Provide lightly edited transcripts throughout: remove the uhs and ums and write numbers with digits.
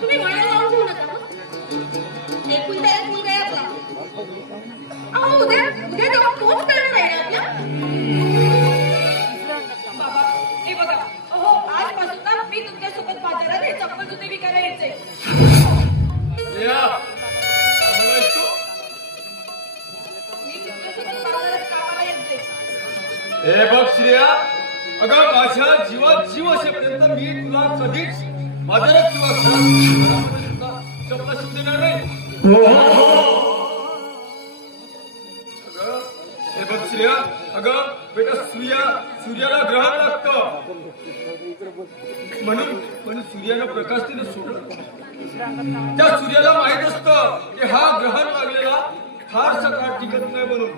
तुम्ही म्हणायला लावून ठेवू नका. एकूण त्याला या आम्हाला येतो. हे बघ श्रेया, अगं माझ्या जीवात जीव असेपर्यंत मी तुला कधीच बाजारात किंवा घरामध्ये सुद्धा चपला शिवू देणार नाही. अगं हे बघ श्रेया, अगं बेटा सूर्याला ग्रहण लागतं म्हणून सूर्यानं प्रकाश तिने सोडलं. त्या सूर्याला माहित असतं की हा ग्रहण लागलेला फारसा काळ टिकत नाही म्हणून.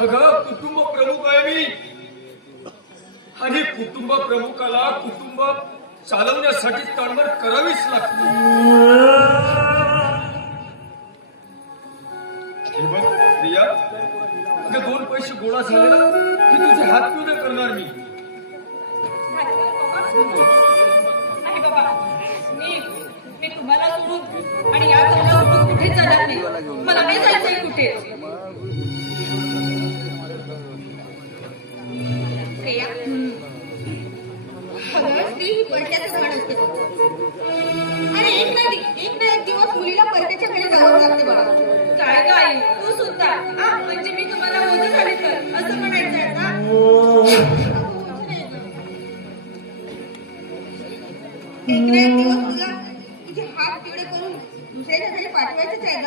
अगं कुटुंब प्रमुख आहे मी आणि कुटुंब प्रमुखाला कुटुंब चालवण्यासाठी तडमड करावीच लागते. हे बघ प्रिया, अगं 2 पैसे गोळा झाले ना की तुझे हात पूर्ण करणार मी. मी तुम्हाला सोडून आणि या घराला कुठेच जाणार नाही. मला नाही जायचंय कुठे. अरे एक ना एक दिवस मुलीला परदेच्या घरी जावं लागते बघा. काय काय तू सुद्धा म्हणजे मी तुम्हाला मोदी झाले तर असं म्हणायचंय ना. एक ना एक दिवस तुला तुझे हात पिवळे करून दुसऱ्याच्या घरी पाठवायचंच आहे ग.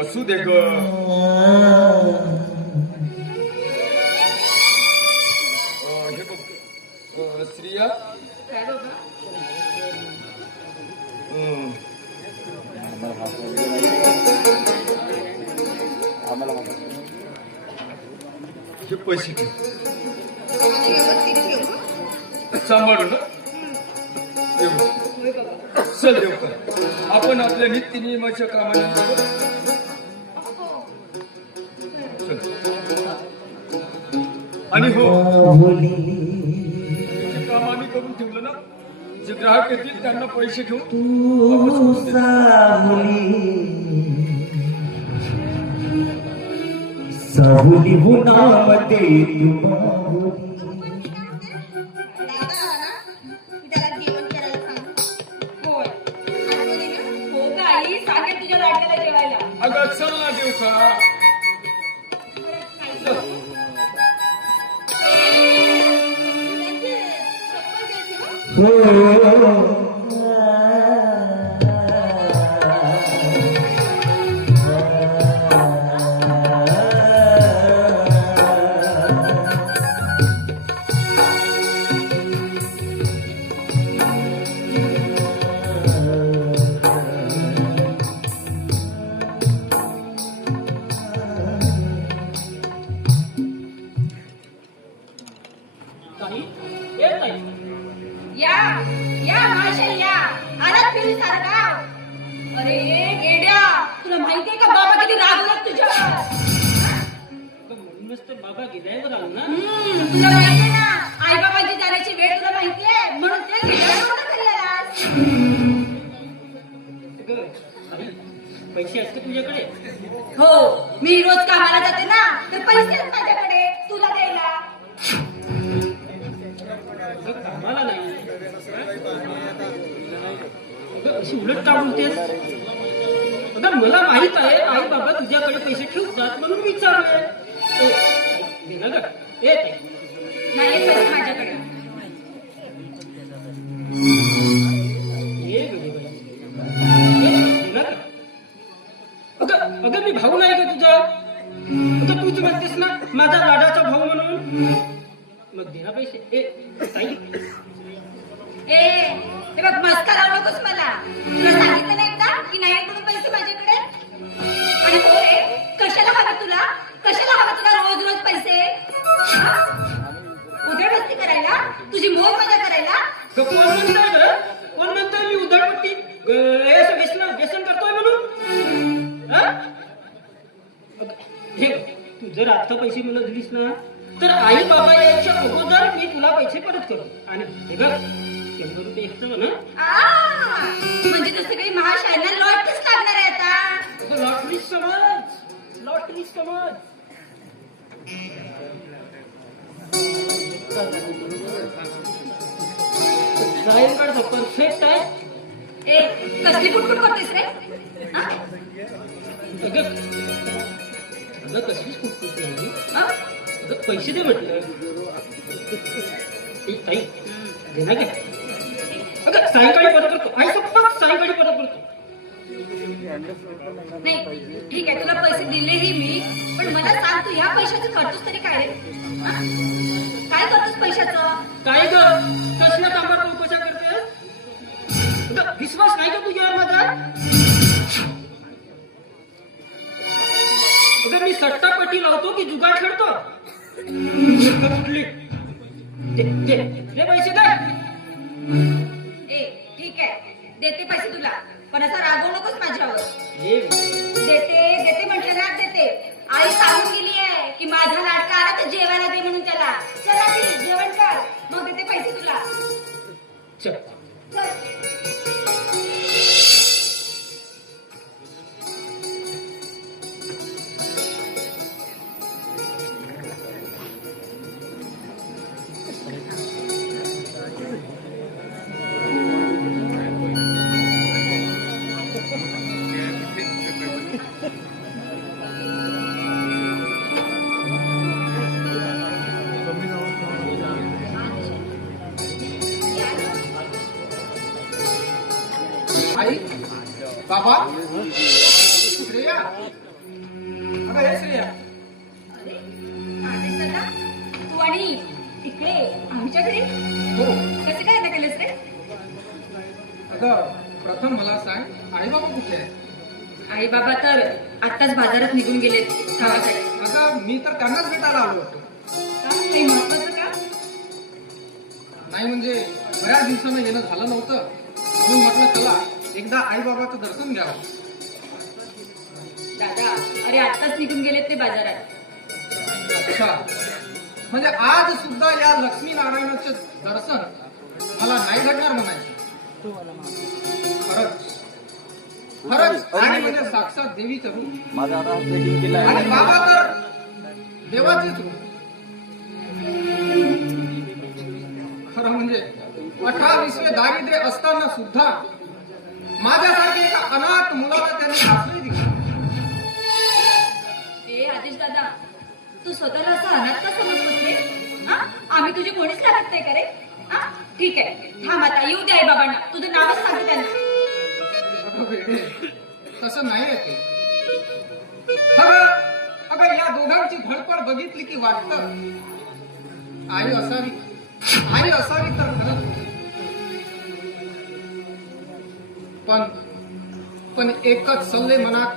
असू दे ग. हे बघ श्रिया, काय बाबा हे पैसे घे. व्यवस्थित ठेव. सांभाळू ना. चल देवकर, आपण आपल्या नित्य नियमाच्या कामाला आणि हो हे काम आम्ही करून ठेवलं ना. जे ग्राहक येतील त्यांना पैसे घेऊन साहुली होनामते तुझ्या लाडक्याला जेवायला. अगं चल ना देवका. या या माशे या आलात फिरी सारखा. अरे गेड्या, तुला माहितीये का बाबा किती रागवतात तुझ्यावर. म्हणूनच तर बाबा गिरायवर आलो ना. तुला माहितीये ना आई बाबांची जाण्याची वेळ तुला माहितीये म्हणून ते गेड्यावर खाल्लेलास. पैसे असते तुझ्याकडे. हो, मी रोज कामाला जाते ना तर पैसे आहेत माझ्याकडे तुला द्यायला. कामाला नाही अशी उलट का बोलतेस. अगं मला माहित आहे आई बाबा तुझ्याकडे पैसे ठेवतात म्हणून विचारलंय. नाही पैसे माझ्याकडे. अगं मी भाऊ नाही का तुझा. अगं तूच म्हणतेस ना माझा लाडाचा भाऊ म्हणून. मग दे ना पैसे. हे बघ मस्का लावू नकोस मला. तुला सांगितलं नाही एकदा की नाही म्हणून पैसे माझ्याकडे. आणि हो रे, कशाला हवं तुला रोज रोज पैसे. उधळपट्टी करायला, तुझी मोह मजा करायला. कोण म्हणताय मी उधळपट्टी व्यसन करतोय म्हणून. तू जर आता पैसे मला दिलीस ना तर आई बाबा यायच्या अगोदर मी तुला पैसे परत करतो. आणि हे बघ 100 रुपये एक्स्ट्रा ना. म्हणजे जसं काही महाशाळेला लॉटरीच लागणार आहे आता. लॉटरी समज, लॉटरी समज. सायंकाळचा परफेक्ट आहे. ए कसली कुटकुट करतोयस रे? हा? अगं अगं कसलीच कुटकुट नाही. हा? अगं पैसे दे म्हटलं. एक ताई देणार का? अगं सायंकाळी परत करतो. आई सप्पक सायंकाळी परत करतो. नाही ठीक आहे, तुला पैसे दिलेही मी, पण मला सांग तू ह्या पैशाचं करतोस तरी काय रे? हा? काय करतोस पैशाचं? काय ग कसल्या कामात चौकशा करते? अगं, विश्वास नाही का तुझ्यावर माझा? अगं मी सट्टापट्टी लावतो की जुगार खेळतो? कुठली? दे पैसे दे. ए ठीक आहे, देते पैसे तुला, पण असं रागवू नकोस माझ्यावर. देते म्हटलं ना देते. आई सांगून गेली आहे की माझा लाडका आला तर जेवायला दे म्हणून त्याला. चला ती जेवण कर, मग देते पैसे तुला. चल. चल. आई बाबा श्रेया, अगं हे श्रेया. अरे आदेश दादा, तू आणि इकडे आमच्या घरी हो कसं काय येणं केलंस रे? अगं प्रथम मला सांग आई बाबा कुठे आहे? आई बाबा तर आत्ताच बाजारात निघून गेलेत गावाकडे. अगं मी तर त्यांनाच भेटायला आलो होतो. का? काही महत्वाचं का? नाही म्हणजे बऱ्याच दिवसानं येणं झालं नव्हतं, म्हणून म्हटलं चला एकदा आई बाबाचं दर्शन घ्यावं. दादा अरे आत्ताच निघून गेलेत ते बाजारात. अच्छा, म्हणजे आज सुद्धा या लक्ष्मी नारायणाचे दर्शन मला नाही घडणार म्हणायचं. खरंच खरंच आणि म्हणजे साक्षात देवीचं रूप आणि बाबा तर देवाचेच रूप. खरं म्हणजे 18-20 दारिद्र्य असताना सुद्धा माझ्यासारखे एका अनाथ मुलाला त्यांनी आश्रय दिला. ए आदेश दादा, तू स्वतःला असं अनाथ का समजतोस रे? हा? आम्ही तुझे कोणीच लागत नाही का रे? हा? ठीक आहे, थांब आता येऊ दे आई बाबांना, तुझं नावच सांगते त्यांना. अगं वेडे, तसं नाही आहे ते. खरं अगं या दोघांची धडपड बघितली की वाटतं आई असावी तर खरंच. पण एकच सल्ले मनात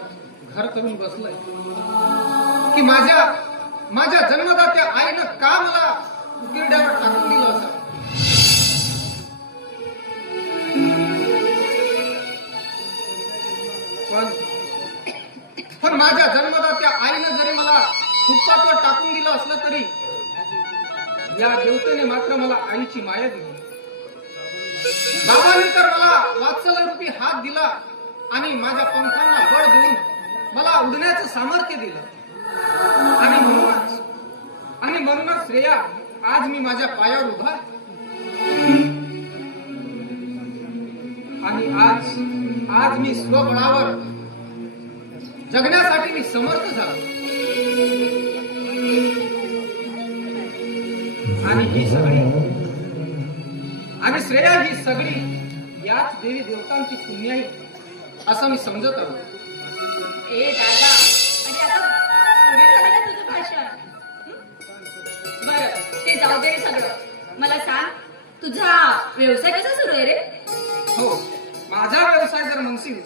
घर करून बसलंय की माझ्या जन्मदात्या आईनं का मला उकिरड्यावर टाकून दिलं असं. पण माझ्या जन्मदात्या आईनं जरी मला फुटपाथवर टाकून दिलं असलं तरी या देवतेने मात्र मला आईची माया दिली. बाबांनी तर मला वात्सल्यरूपी हात दिला आणि माझ्या पंखांना बळ देऊन मला उडण्याचं सामर्थ्य दिलं. आणि म्हणूनच श्रेया आज मी माझ्या पायावर उभा आणि आज मी स्वबळावर जगण्यासाठी मी समर्थ झालो. आणि श्रेया ही सगळी याच देवी देवतांची पुण्याई असं मी समजत आलो. ए दादा, आणि आता पुढे झालं ना तुझं भाषण? बरं ते जाऊ दे सगळं. मला सांग तुझा व्यवसाय कसा सुरू आहे रे? हो, माझा व्यवसाय जर म्हणशील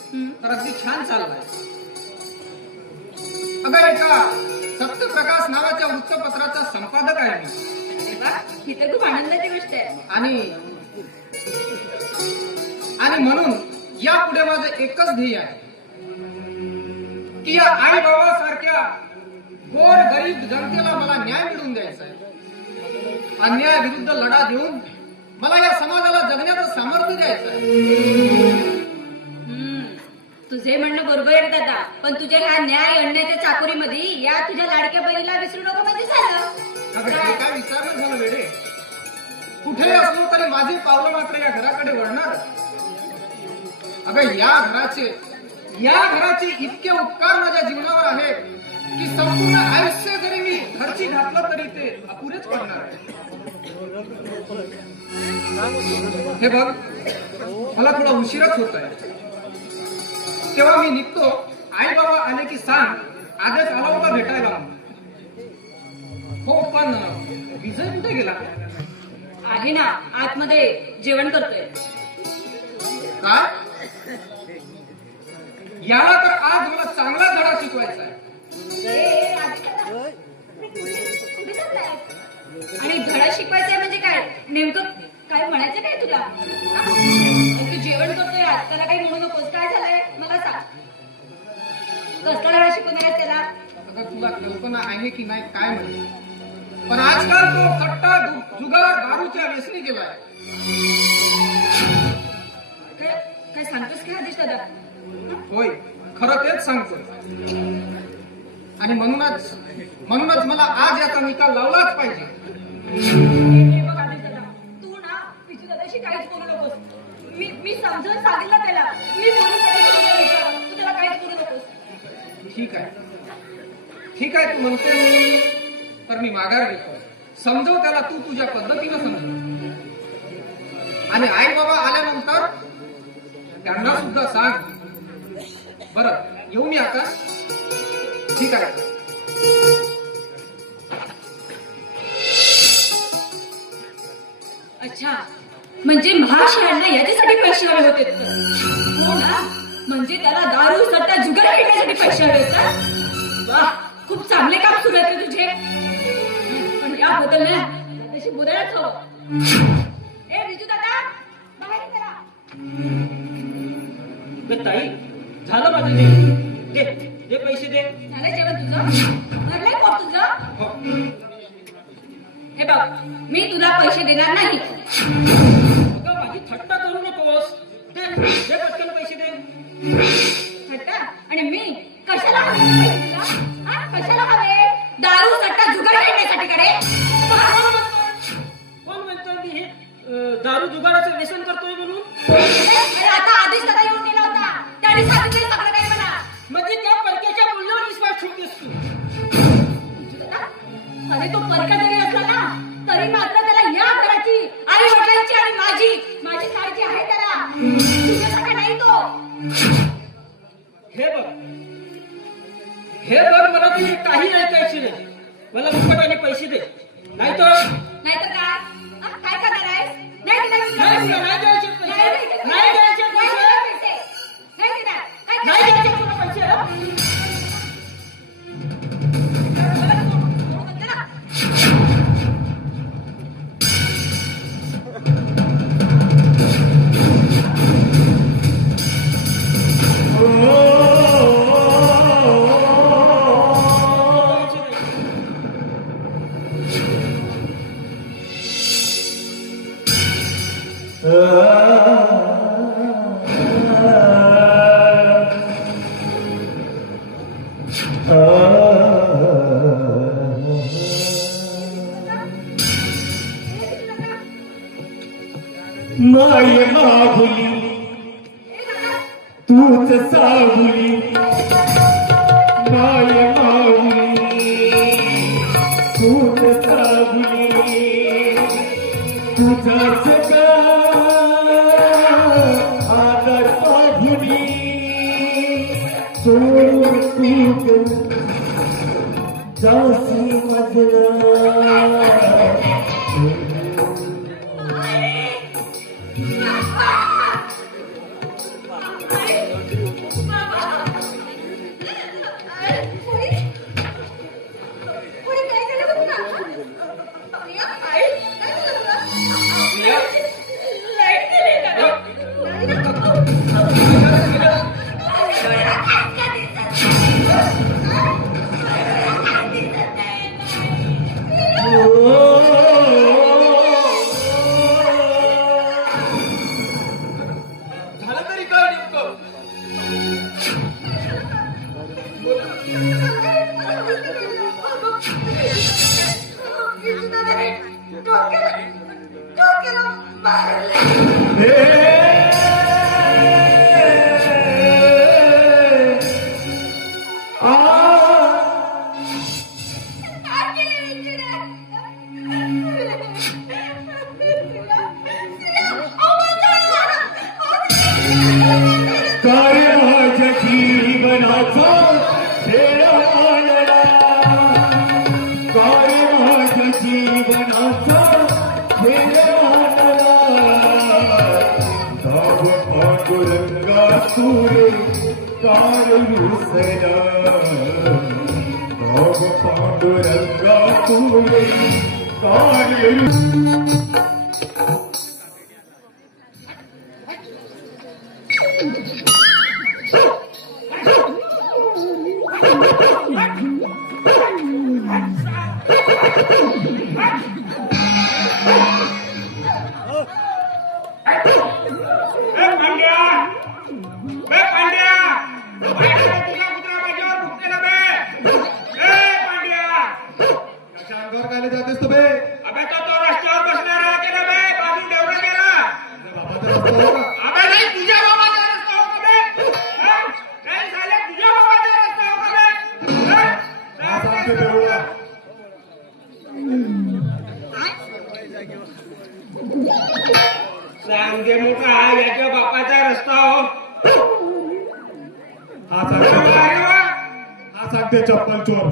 तर अगदी छान चाललाय. अगं एका सत्यप्रकाश नावाच्या वृत्तपत्राचा संपादक आहे मी. अरे वा, ही तर खूप आनंदाची गोष्ट आहे. आणि म्हणून यापुढे माझं एकच ध्येय आहे की या आई बाबा सारख्या गोर गरीब जनतेला मला न्याय मिळवून द्यायचा आहे. अन्यायाविरुद्ध लढा देऊन मला या समाजाला जगण्याचं सामर्थ्य द्यायचं आहे. तुझे म्हणणं बरोबर आहे रे दादा, पण तुझ्या ह्या न्याय अन्यायाच्या चाकोरीमध्ये या तुझ्या लाडक्या बहिणीला विसरू नको म्हणजे झालं. अगं हे काय विचारणं झालं वेडे. कुठेही असलो तरी माझी पावलं मात्र या घराकडे वळणार. अगं या घराचे इतके उपकार माझ्या जीवनावर आहेत की संपूर्ण आयुष्य जरी मी खर्ची घातलं तरी ते अपुरेच पडणार आहे. हे बघ, मला थोडा उशीरच होत आहे. तेव्हा मी निघतो. आई बाबा आले की सांग आदेश आला होता भेटायला. हो, पण विजय कुठे गेला? आहे ना, आतमध्ये जेवण करतोय. काय? याला तर आज मला चांगला धडा शिकवायचा आहे. आणि धडा शिकवायचा म्हणजे काय? नेमकं काय म्हणायचं काय तुला? तू जेवण करतोय आज, त्याला काही म्हणू नकोस. काय झालंय मला सांग. कसला धडा शिकवणार आहे त्याला? आता तुला कल्पना आहे की नाही काय म्हणते, पण आजकाल तो सट्टा जुगार दारूच्या व्यसनी गेलाय. काय सांगतोस काय आदेश दादा? होय, खरं तेच सांगतोय. आणि म्हणूनच मला आज याचा निकाल लावलाच पाहिजे. हे बघ आदेश दादा, तू ना विजू दादाशी काहीच बोलू नकोस. मी समजून सांगितलं त्याला. मी बोलून तू त्याला काहीच बोलू नकोस. ठीक आहे तू म्हणते तर मी माघार घेतो. समजव त्याला, तू तुझ्या पद्धतीनं समजव. आणि आई बाबा आल्यानंतर त्यांना सुद्धा सांग. बरं, येऊ मी आता. ठीक आहे. अच्छा, म्हणजे महाशयांना याच्यासाठी पैसे हवे होते. हो ना, म्हणजे त्याला दारू सट्टा जुगार खेळण्यासाठी पैसे हवे होते. वा, खूप चांगले काम सुरू आहे तुझे. पण याबद्दल ना त्याशी बोलायलाच हवं. ए विजू दादा, बाहेर चला. ताई, झालं माझं ते. दे पैसे दे. झालं जेवण तुझं? भरलंय पोट तुझं? हे बघ, मी तुला पैसे देणार नाही. अगं, माझी थट्टा करू नकोस. दे पटकन पैसे दे. थट्टा? आणि मी कशाला हवे पैसे तुला? हा? कशाला हवे? दारू सट्टा जुगार खेळण्यासाठी कडे? कोण म्हणतोय मी हे दारू जुगाराचं व्यसन करतोय म्हणून? अरे आता आधीच दादा येऊन गेला होता. त्याने सांगितलं सगळं काही मला. म्हणजे त्या परक्याच्या बोलण्यावर विश्वास ठेवतेस तू? अरे तो परका जरी असला ना तरी मात्र त्याला या घराची, आई वडिलांची आणि माझी काळजी आहे त्याला. तुझ्यासारखा नाही तो. हे बघ, मला तुझी काही ऐकायची नाही. मला मुकटाने पैसे दे, नाहीतर काय? काय करणार आहेस? नाही देणार मी तुला नाही पैसे. द्यायचे पैसे. नाही द्यायचे पैसे. नाही देणार. काय नाही करणार? द्यायचे तुला पैसे. म्हणते ना. माय माहुली तूच साहुली. माय माहुली तूच साहुली. तुझाच का आदर पाहुली. तू जासी मजला. डोक्याला मारलं. काय केलं विचित्र? कार्य माझ्या जीवनाचा खेळ मांडला, कार्य माझ्या जीवनाचा खेळ मांडला. धाव पांडुरंगा तुरे कार रुसला, धाव पांडुरंगा तुरे कार रुसला. जातेस तू बे? अबे तो रस्त्यावर बसणार आहे की ना बे? बाजून डेवढा गेला. बाबाचा रस्ता होता. अबे नाही तुझ्या बाबाचा रस्ता हो का बे? हा? नाही साल्या तुझ्या बाबाचा रस्ता हो का बे? हा? हा सांगते देऊळा. सांगे मोठा हा याच्या बापाचा रस्ता हो. हा सांगते अरे वा. हा सांगते चप्पल चोर.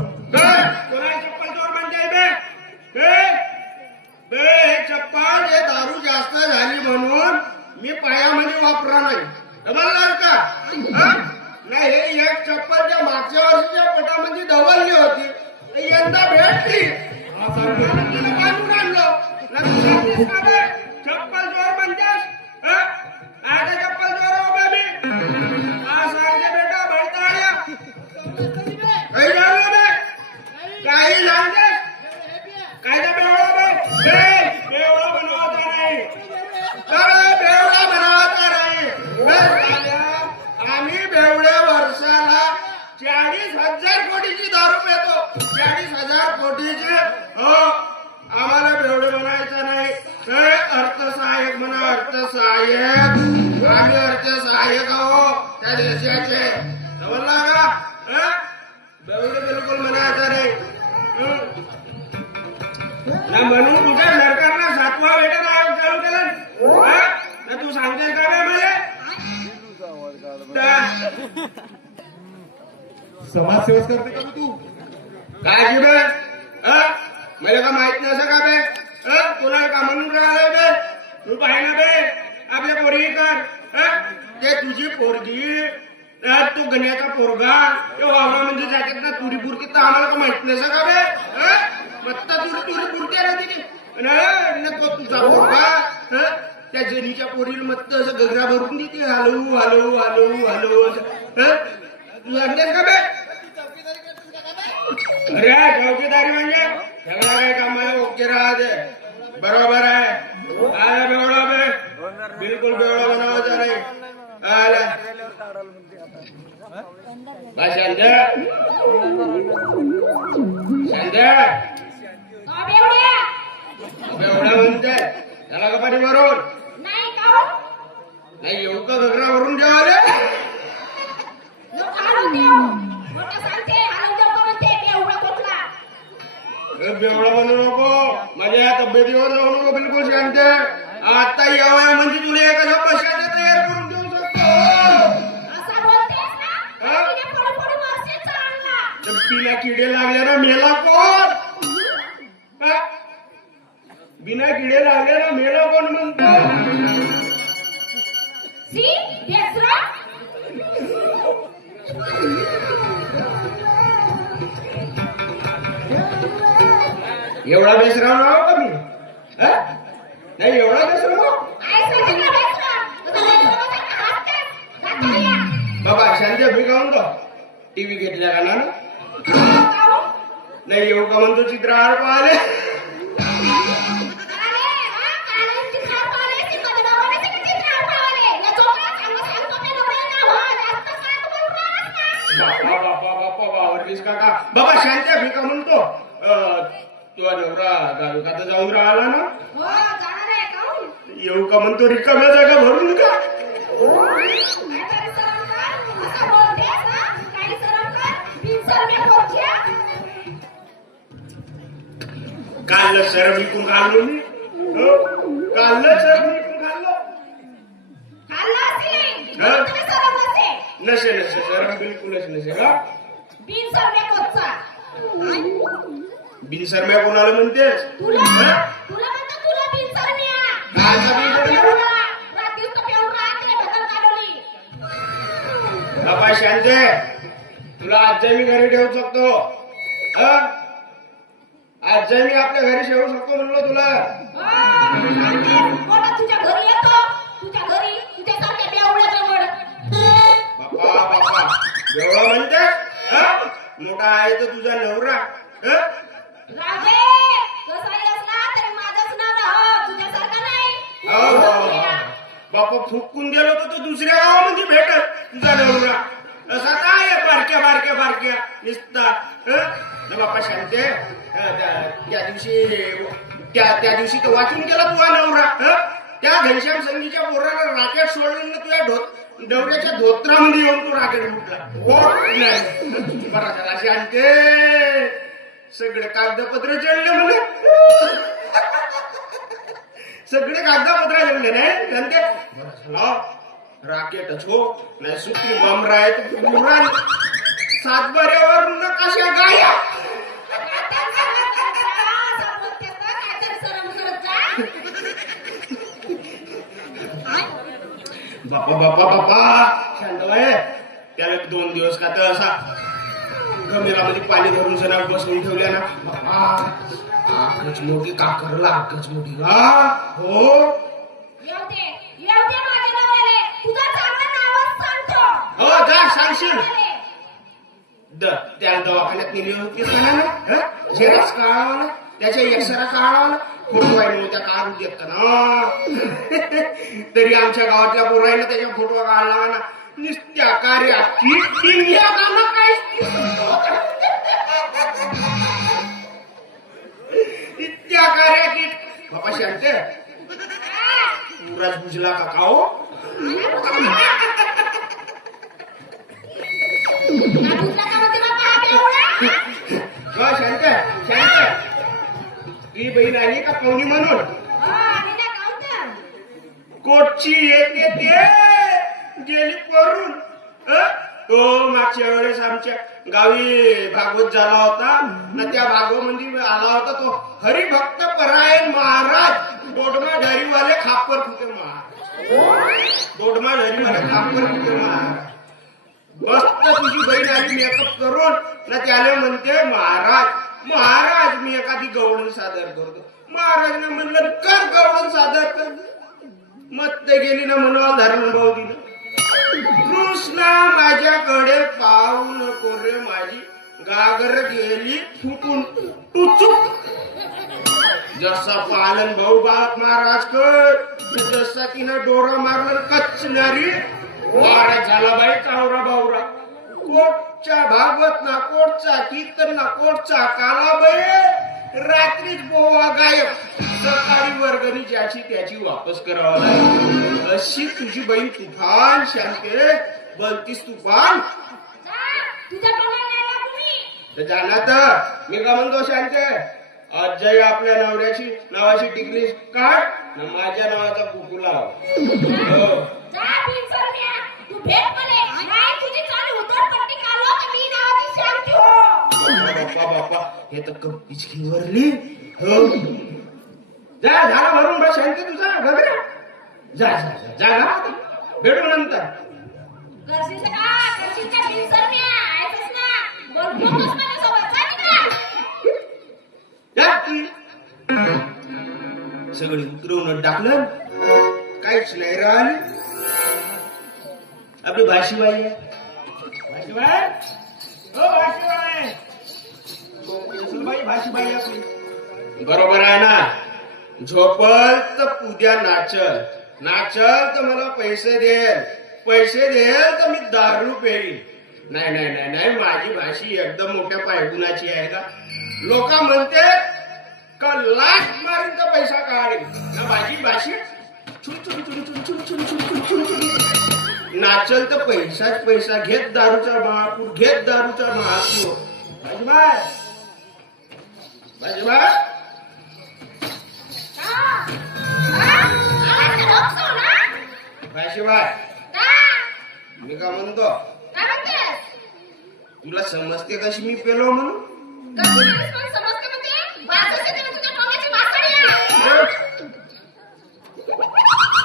कोणाची चप्पल चोर म्हणते बे? बे हे चप्पल हे दारू जास्त झाली म्हणून मी पायामध्ये वापरा नाही समजणार का? हा? नाही हे एक चप्पल त्या मागच्या वर्षीच्या पोटामध्ये दवलली होती तर यंदा भेटली. हा सांगते तिला बांधून आणलं. सांगतेस का बे? चप्पल चोर म्हणतेस? हा? आता चप्पल चोर हो बे मी? हा सांगते बेटा बैठाळ्या. काही झालं बे? काही सांगतेस? काय ते बेवडा बे? बेवडा बनवायचा नाही. बेवडा बनवायचा नाही. आम्ही बेवड्या वर्षाला 40,000 कोटीची दारू पितो. 40,000 कोटीची. हो आम्हाला बेवडे बनायचं नाही. अर्थसहाय्यक म्हणा अर्थसहाय्यक. आम्ही अर्थसहाय्यक आहो त्या देशाचे समजला का? बेवडे बिलकुल म्हणायचं नाही. ना म्हणून तुझ्या सरकारनं 7वा वेतन आयोग चालू केला ना. तू सांगतेस का बे मला? समाजसेवाच करते का तू? काय जी बे? मला का माहित नसं का बे? तुला का म्हणून राहिलं बे? तू पाहिलं बे आपल्या पोरगी कर. ते तुझी पोरगी तू गण्याचा पोरगा ते वावरा म्हणजे जातात ना तुरी पुरकी तर आम्हाला का माहित नसं का बे? मत्त तुरी पुरकी आहे ना तिने. तो तुझा पोरगा त्या जनीच्या पोरीला मत्त असं गगरा भरून देते हलवू हलवू हलवू हलवू असं. तू सांगतेस का बे? अरे चौकीदारी म्हणजे सगळं काही कामाला ओके राहते. बरोबर आहे. आला बेवडा बे बिलकुल बेवडा बनावायचा नाही. आला बा संजय संजय बेवडा म्हणते त्याला का पाणी भरून नाही का हो? नाही येऊ का घगरा भरून जेवाले? लोक हलवून देऊ. मोठं सांगते हलवून देऊ का म्हणते बेवडा कुठला? बेवडा बनू नको. माझ्या या तब्येतीवर जाऊ नको बिलकुल शांत. आता यावया म्हणजे तुला एखाद्या पशाचा तयार करून देऊ शकतो. असं बोलतेस ना? हा? तिने पडून पडून मारशील चांगला. चप्पीला किडे लागले ना मेला कोण? हा? बिना किडे लागले ना मेला कोण म्हणतो? सी बेसरा. एवढा बेसराव राव का मी? हा? नाही एवढा बेसराव. काय सांगितलं बेसरा? तुझा बेसरा हसतेस. जा घरी या. बाबा शांती मी का म्हणतो टीव्ही घेतल्या का ना? का हो? नाही येऊ का म्हणतो चित्रहार पाहिले. बाबा बाबा बाबा बाबा बाबा शांती मी का म्हणतो तुझा नवरा गावी का तर जाऊन राहिला ना हो जाणार आहे काहून? येऊ का म्हणतो रिकाम्या जागा भरून का काहीतरी शरम कर. असं बोलतेस ना? काही शरम कर. बिनशरमी पोरक्या. काल शरम विकून घाललो मी हो काल शरम विकून घाललो खाल्लं असेल. हा? तुला शरम नसे. नसे नसे शरम बिलकुलच नसे का बिनशरमी पोरचा. बिनशरम्या कोणाला म्हणतेस तुला हा? तुला म्हणतो तुला बिनशरम्या. काय का बिनशरम्या? रात्रीच तर पेऊन राहते ढकल काढवली. बाबा शांते तुला आज मी घरी ठेवू शकतो हं? आज मी आपल्या घरी ठेवू शकतो म्हणलो तुला मोठा तुझ्या घरी येतो. तुझ्या घरी तुझ्यासारख्या बेवड्याजवळ. बापा बापा एवढं म्हणते हं? मोठा आहे तर तुझा नवरा हं? राजे कसाही असला तरी माझंच नाव ना हो. तुझ्यासारखा नाही. हो, हो, हो. बापा फुकून गेलो तर तो दुसऱ्या गावामध्ये भेटल तुझा नवरा असा काय आहे बारक्या बारक्या बारक्या निसता हं? ना बापा शांते त्या दिवशी तो वाचून गेला तुझा नवरा हं? त्या घनश्याम संगीच्या पोराला राकेट सोडलं ना तुझ्या नवऱ्याच्या धोत्रामध्ये येऊन तो राकेट फुटला हो नाही बरा झाला शांते सगळे कागदपत्र चढले म्हणे सगळे कागदपत्र चढले नाही शांते बरा झाला राकेटच हो नाही सुट्टी बम राहत सातबाऱ्यावर नकाशा गाया असं बोलतेस ना, काहीतरी शरम करत जा. बापा बापा बापा शांत आहे त्याला 2 दिवस का तर असा गमेरामध्ये पाणी भरून सणा बसवून ठेवल्या ना बापा आकच मोठी काकरला आकच मोठी का हो येऊ दे माझ्या नवऱ्याले. तुझं चांगलं नावच सांगतो. हो जा सांगशील त्या दवाखान्यात नेली होतीस का ना झेरॉक्स काढावा ना त्याच्या एक्सरा काढावा ना फोटो आहे नव्हत्या काढून देत का ना तरी आमच्या गावातल्या पोरायला त्याच्या फोटो काढला ना नुसत्या कार्याची टिंग्या गाणं काय इतक्या कार्याची बापा शांत पुराच बुजला का हो शांत शांत ही बहीण आली का कोणी म्हणून कोटची येते ते गेली परून तो मागच्या वेळेस आमच्या गावी भागवत झाला होता ना त्या भागवमध्ये आला होता तो हरिभक्त परायण महाराज दोडमा झरीवाले खापर फुटे महाराज दोडमा झरीवाले खापर फुटे महाराज मस्त तुझी बहीण आली मेकअप करून ना त्याला म्हणते महाराज महाराज मी एखादी गवळण सादर करतो महाराजने म्हणलं कर गवळण सादर कर मत ते गेली ना म्हणून धरण भाऊ दिलं कृष्णा माझ्याकडे पाहू नको रे माझी गागर गेली फुटून टुचूक जसा पालन भाऊ बाप महाराज कर जसा तिनं डोरा मारलं कचणारी महाराज झाला बाई कावरा बावरा कोटच्या भागवत ना कोटचा कीर्तन ना कोटचा काला बाई रात्रीच बोवा गायब सकाळी वर्गणी ज्याची त्याची वापस करावा लागेल अशी तुझी बहीण तुफान शांते बोलतीस तुफान तर जाणार मी का म्हणतो शांते आजही आपल्या नवऱ्याची नावाची टिकली काढ ना माझ्या नावाचा कुकू लाव बाप्पा बाप्पा हे तर पिचकी वरली हो जा झाला भरून बस शांती तुझा घबरा जा जा जा जा ना भेटू नंतर सगळी उतरवून टाकलं काहीच नाही राहिली आपली भाशीबाई आहे भाशीबाई हो भाशीबाई भाशीबाई आपली बरोबर आहे ना झोपल तर उद्या नाचल नाचल तर मला पैसे देल तर मी दारू पेईल नाही नाही नाही नाही माझी भाषी एकदम मोठ्या पायगुणाची आहे का लोक म्हणते का लाख मारींचा पैसा काढेल ना भाजी भाषी नाचल तर पैसाच पैसा घेत दारूचा महापूर घेत दारूचा महापूर भाजीबाई भाजीबाई भाजीबाई मी का म्हणतो तुला समजते कशी मी पेलो म्हणून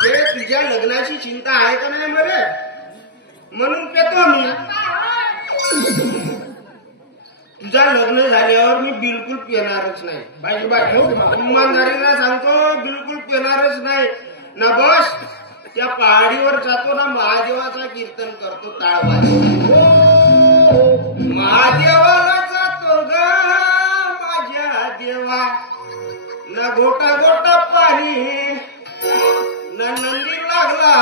ते तुझ्या लग्नाची चिंता आहे का नाही मला म्हणून पेतो मी तुझं लग्न झाल्यावर मी बिलकुल पेणारच नाही बाई इमानदारीला सांगतो बिलकुल पेणारच नाही ना बस त्या पहाडीवर जातो ना महादेवाचा कीर्तन करतो टाळवाज महादेवाला जातो ग माझ्या देवा ना गोटा गोटा पाणी ना नंदी लागला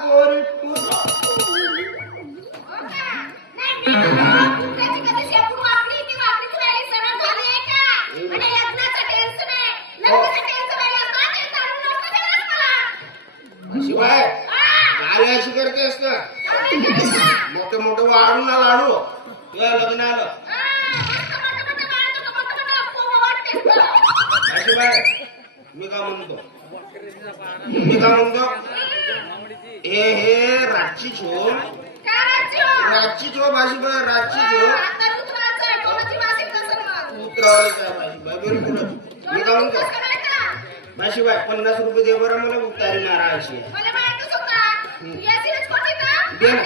पोरी शिवाय काय अशी करते असत मोठं मोठं वाढू ना लाडू तुझ्या लग्नाला शिवाय मी का म्हणतो हे रातची झोप भाजीबाई रातची झोप उतरावरच आहे भाजीबाई बिलकुल मी का म्हणतो भाजीबाई 50 रुपये दे बरं मला उतारी नारायची दे ना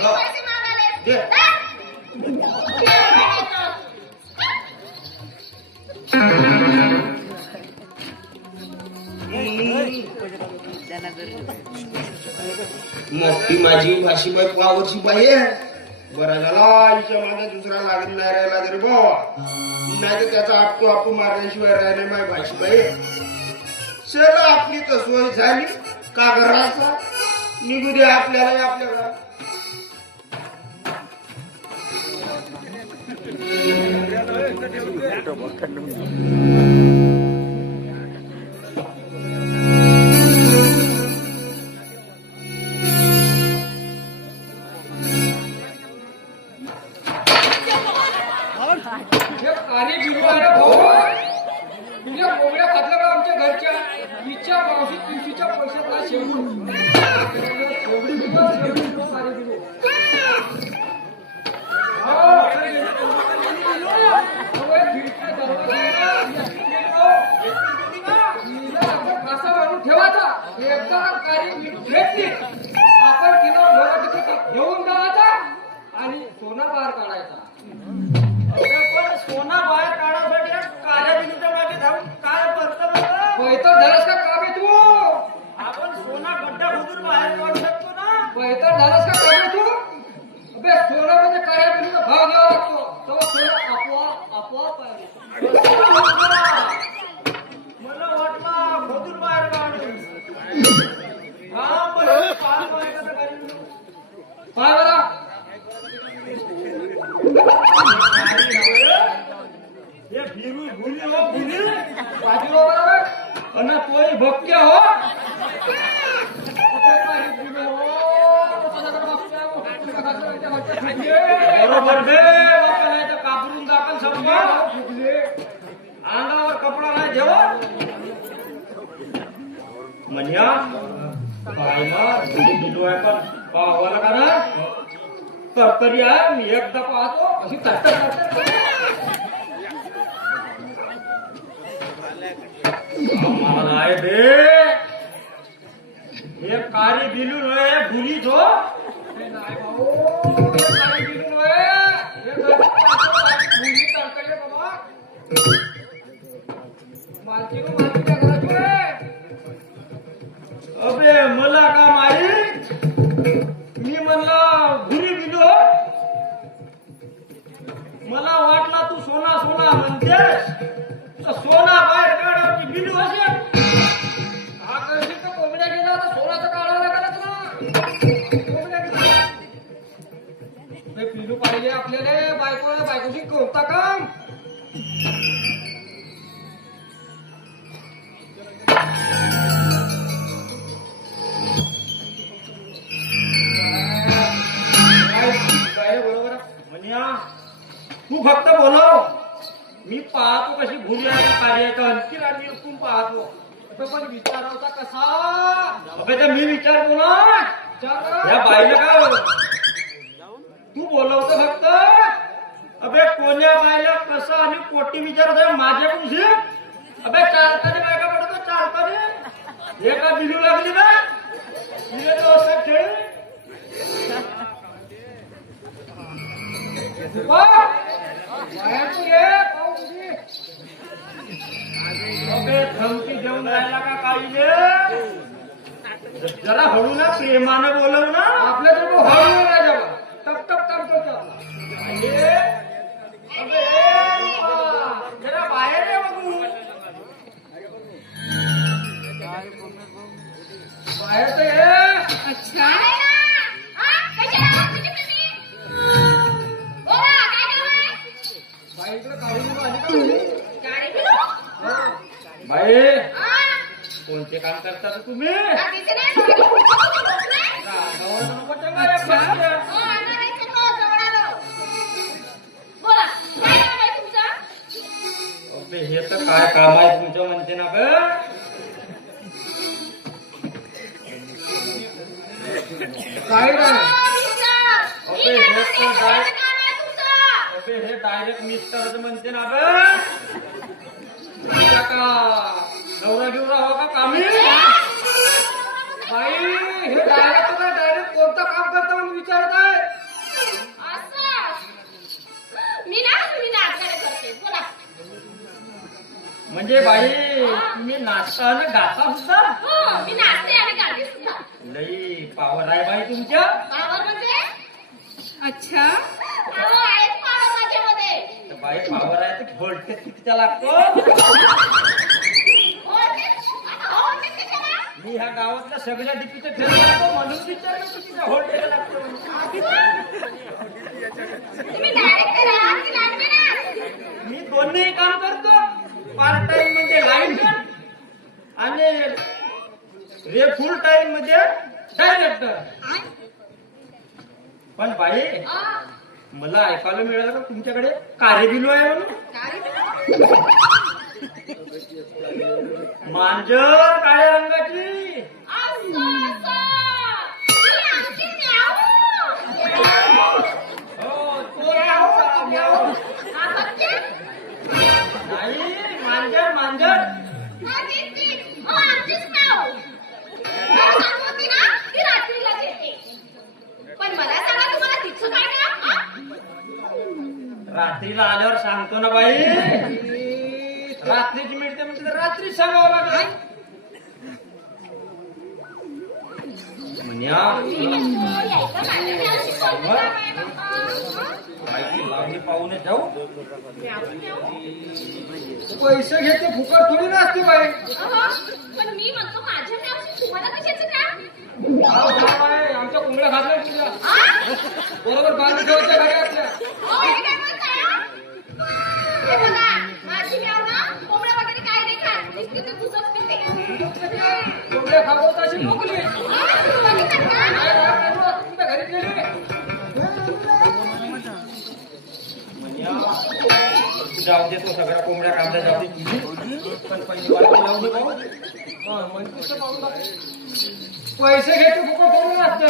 हो दे मोठी माझी भाषीबाई पावरची बाई आहे बरा झाला आईच्या मागे दुसरा लागत नाही राहिला तरी भावा नाही तर त्याचा आपटू मारल्याशिवाय राहिले माझी भाषीबाई चल आपली तर सोय झाली का घराचा निघू दे आपल्याला आपल्या घरात अरे बिरवाडा भाऊ तुझ्या कोंबड्या खातल्या का आमच्या घरच्या तिच्या मावशी पिवशीच्या पैशात शेवून ठेवायचा एकदा कार्य घेतली आपण तिला घेऊन जायचा आणि सोना बाहेर काढायचा पण सोना बाहेर काढासाठी काळ्या बिलीच्या मागे धावून काय करतो पैतर झालास का कामे तू आपण सोना गड्डा खोदून बाहेर काढू शकतो ना पैतर झालास का कामे तू अबे सोना म्हणजे काळ्या बिलीचा भाव घ्यावा लागतो तेव्हा सोनं आपोआप मला वाटलं खोदून बाहेर काढू हा पण पाच बाहेर पाय बरा हे भिरू भुली हो भुली बाजू बरोबर आणि तोही भक्त्या हो बरोबर दे बापाला कापरून दाखल सर्व अंगावर कपडा नाही ठेवा म्हणया बायला दिलो आहे पण पावाला का ना तरतरी आहे मी एकदा पाहतो अशी तरतर मला आहे बे हे काळी बिलू नये भुली तो नाही भाऊ हे काही बिलू नव्हे. हे मुली तडकले बाबा मालकीच्या घराची रे. अबे मला का माहित मी म्हणला भुरी बिलो मला वाटला तू सोना सोना म्हणतेस तर सोना बाहेर काढायची बिलू असेल हा करशील तर कोंबड्या गेला तर सोनाचं काढावं लागेल तुला. पिलू पाहिजे आपल्याला बायकोची कोणता काम काय बरोबर आहे? म्हण्या तू फक्त बोलव, मी पाहतो कशी भुली आहे कार्य अंतिम आणि निरकून पाहतो. पण विचारावता कसा अबे तर मी विचारतो ना या बाईला काय तू बोलवतो फक्त. अबे कोण्या बाईला कसं आणि कोटी विचारत आहे माझ्या कुशी. अबे चालताना काय का पडतो चालताना एका बिलू लागली ना तिने तो असं खेळ अबे धमकी देऊन राहिला का काही जरा हळू ना प्रेमानं बोलव ना. आपल्या तर हळू नाही जावा टप टप करतो अबे जरा बाहेर ये बघू. बाहेर तर ये. अच्छा बाईकडे काढून आली बाई कोणते काम करता तुम्ही. अबे हे तर काय काम आहे तुमचं म्हणते ना ग. काय अबे हे डायरेक्ट मिस्टरच म्हणते ना ग. नवरा गिवरा हो का कामी. बाई हे डायरेक्ट कोणतं काम करता म्हणून विचारत आहे. म्हणजे बाई तुम्ही नाचता आणि गाता सुद्धा. लई पावर आहे बाई तुमच्या. अच्छा तर बाई पावर आहे तर व्होल्टेज कितीचा लागतो. मी ह्या गावातल्या सगळ्या डिपीचं फेर लागतो म्हणून विचारलं कितीचा व्होल्टेज लागतो. मी दोन्ही काम करतो. पार्ट टाइम मध्ये लाईट आणि फुल टाइम मध्ये डायरेक्टर. पण बाई मला ऐकायला मिळालं का तुमच्याकडे कार्यबिलू आहे म्हणून. मांजर काळ्या रंगाची. हो तो म्याऊ. नाही मांजर मांजर. पण मला सांगा तुम्हाला तिचं काय काम. रात्रीला आल्यावर सांगतो ना बाई. रात्रीची मिळते म्हणजे तर रात्री सांगावं लागेल. म्हण्या बाईची लावणी पाहून जाऊ. पैसे घेते फुकट थोडी ना असते बाई. पण मी म्हणतो माझ्या नावाशी तुम्हाला कशाचं काम. आमच्या कोंबड्या घातल्या तुझ्या बरोबर बांधून ठेवायच्या घरी असल्या. हे काय बोलताय, हा? हे बघा, माझी म्याव ना कोंबड्या वगैरे काय नाही खात. नुसती ते दूधच पिते. कोंबड्या खावत अशी मोकली बघितलं का? तुमच्या घरी गेली. जाऊ दे तो सगळ्या कोंबड्या कांदा जाऊ दे तुझी. पण पहिले मला लावून दे भाऊ. पैसे घेते फुकट थोडी ना असते.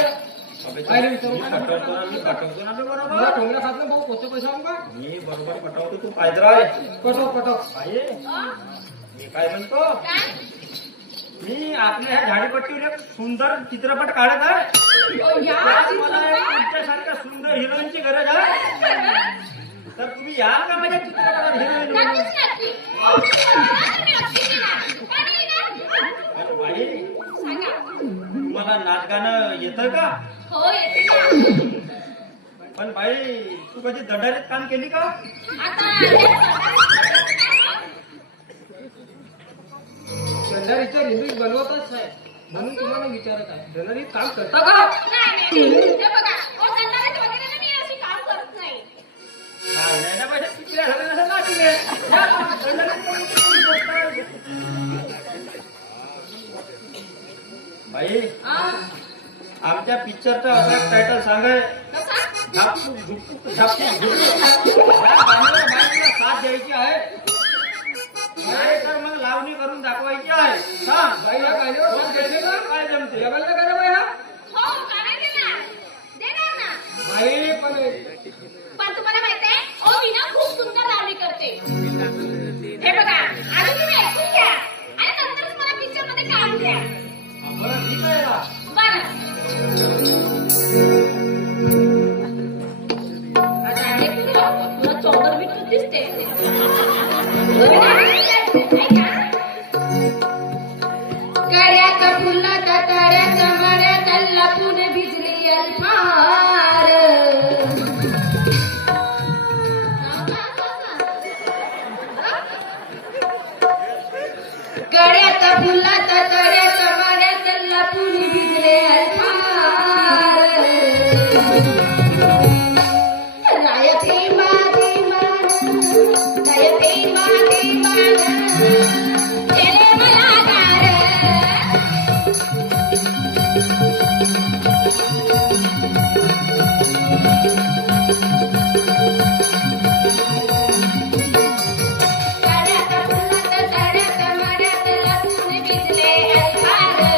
अबे, बाहेर विचारू मी का? पटवतो ना तुला बरोबर. कोंबड्या खात नाही भाऊ कोणते पैसे आणू का मी बरोबर पटवतो तू पायदरा आहे. पटव बाई मी काय म्हणतो काय? मी आपल्या ह्या झाडीपट्टीवर एक सुंदर चित्रपट काढत आहे. या त्यात मला एक तुमच्यासारख्या सुंदर हिरोईनची गरज आहे. तर तुम्ही याल का माझ्या चित्रपटात हिरोईन. नक्कीच नक्की. मी नक्की येणार. कधी येणार? बाई सांगा. तुम्हाला नाच गाणं येतं का. हो येते ना. पण बाई तू कधी दडारीत काम केली का. आता हे शेजारीच्या रिलीज बनवतच आहे म्हणून तुम्हाला विचारत आहे. शेजारी काम करता का. नाही. हे बघा, ओ दंडारीत वगैरे ना मी अशी काम करत नाही. काय नाही ना माझ्या पिकल्या झाल्या नसेल ना तुम्ही. या, दंडारीत करून तुम्ही बोलताय. बाई आ, आमच्या पिक्चरचा असा टायटल सांगाय कसा झापू झुपू झापू झुपू या गाण्याला बाईला साथ द्यायची आहे नाही तर मग लावणी करून दाखवायची आहे सांग बाईला गाण्यावर साथ द्यायची का? काय जमते जगायला का रे बाई हा? हो का नाही देणार ना बाई पण पण तुम्हाला माहितीये ओ मी ना खूप सुंदर लावणी करते हे बघा आधी तुम्ही ऐकून घ्या आणि नंतरच मला पिक्चर मध्ये काम द्या बरं ठीक आहे ना बरं आता आहे तुला 14 मीटर दिसते तुम्ही नाही ऐका गळ्यात फुलात ताऱ्यात मळ्यात लपून भिजली अल्फार गळ्यात फुलात ताऱ्यात मळ्यात लपून भिजले अल्फार राय भीमा भीमा राय भीमा भीमा केले मला गार ताऱ्यात फुलात ताऱ्यात मळ्यात लपून भिजले अल्फार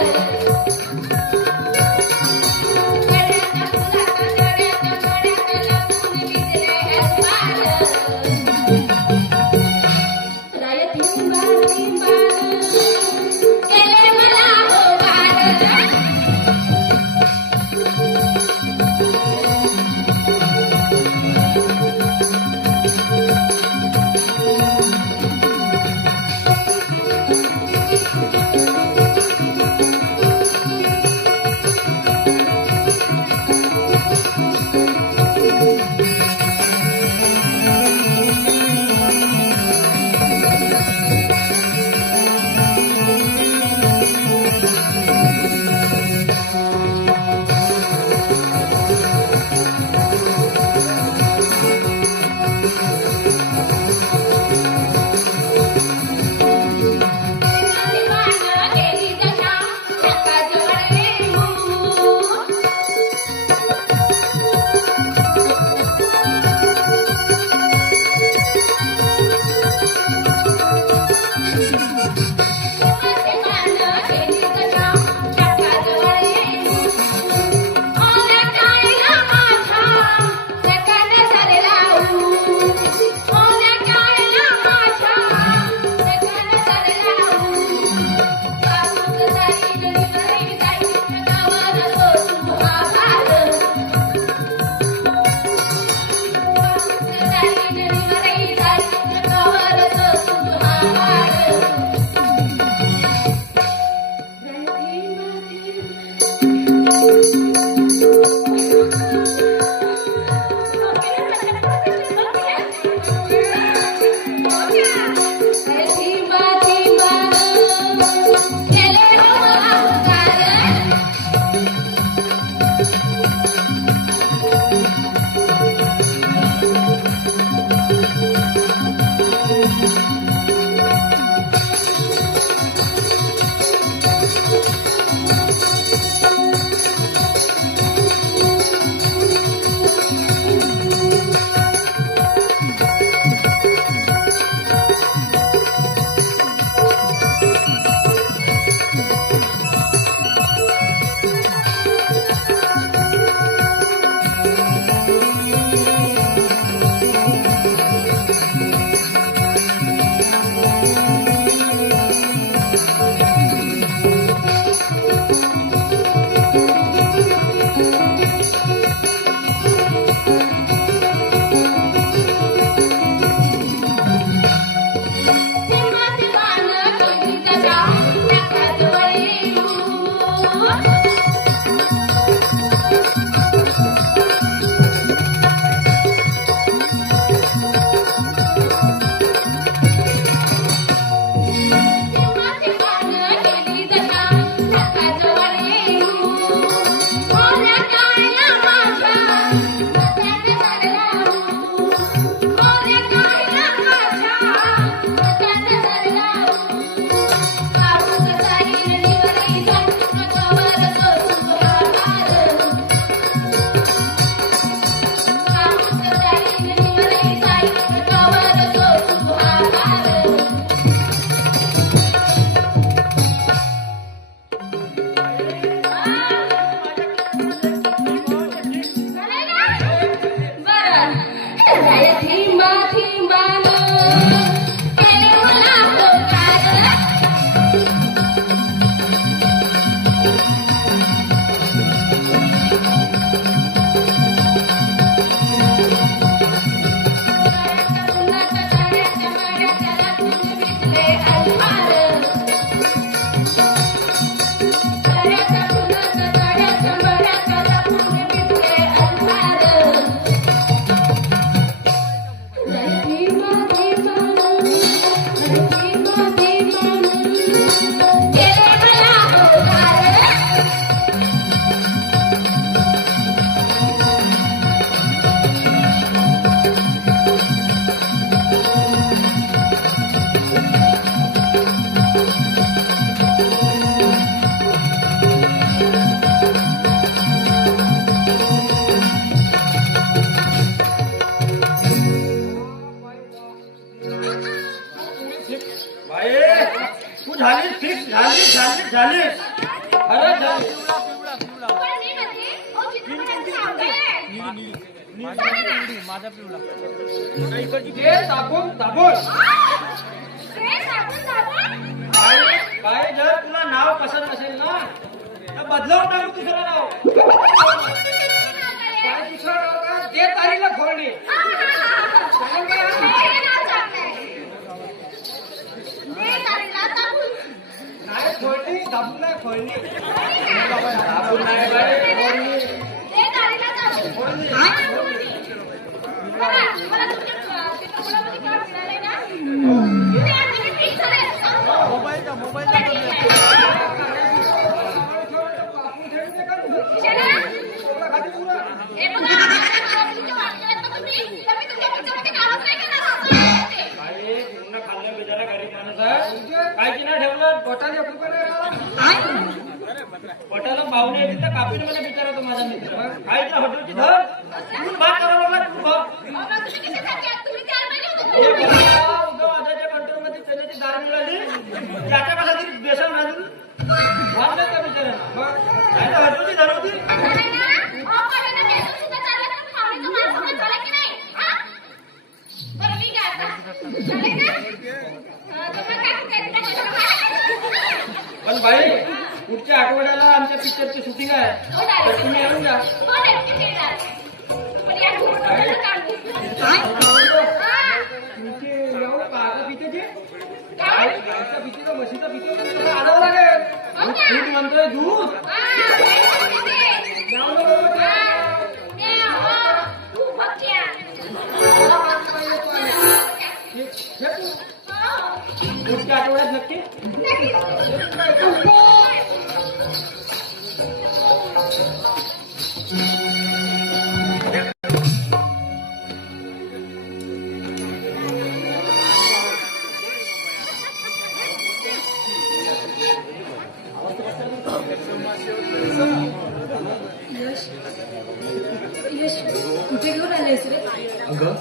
झालीस अरे झालीस पण मी म्हणते, अहो, चित्रपटाचं नाव काय आहे? सांगा ना. ते दाबून दाबून हे साबण साबण? काय जर तुला नाव पसंत नसेल ना तर बदलवून टाकू दुसरं नाव काय दुसरं नाव का ते तारीला खोरणी हे नाव चांगलं आहे. हे तारीला ताबून. नाही खोरणी दाबून नाही खोरणी दाबून नाही बाई, खोरणी हे तारीला ताबून. बघा, मला तुमच्या चित्रपटामध्ये काम मिळालंय ना? ते आम्ही ठीक झालंय, सांगतो. चला, ठीक आहे. विशाला? हे बघा, आता तुमच्या वाटण्यात तर तुम्ही, तर मी तुमच्या पिक्चरमध्ये कामच नाही करणार, असं आहे ते. काही पूर्ण खाल्लं बिचारा गरीब माणूस आहे काय की नाही ठेवलं पोटाला पोटाला पाहुणे येतील तर कापीने मला विचारतो माझा मित्र काय तर हॉटेलची धर तू भाग करावं लागला तू भाग अहो, तुम्ही कशासाठी आहात? तुम्ही द्यायला पाहिजे होतं मला. माझ्या कंट्रोलमध्ये त्याच्याची दार मिळाली त्याच्या कसा तरी बेसन राजून भागलं त्या बिचाऱ्याला काय तर हॉटेलची धर होती नाही ना? अहो, पण ना, बेसन सुद्धा चाललं, पण पाहुण्याचं मान सन्मान झाला की नाही? हा? बरं, मी काय आता? चालेल ना? तुम्हाला काय करायचं ते करा. पण बाई पुढच्या आठवड्याला आमच्या पिक्चरची शूटिंग आहे हो, तर direct. तुम्ही येऊन जा हो, नक्कीच येणार. पण या घोटाळ्याचं काम नाही. हा? तुमचे येऊ काका पितेचे काय? गायचा पिते का म्हशीचा पिते आणावं लागेल हो का? दूध म्हणतोय दूध हा, ते. हा, ते, हो, तू बघ्या. हो, पुढच्या आठवड्यात नक्की नक्कीच. यश यश कुठे घेऊन आलेस रे? अगं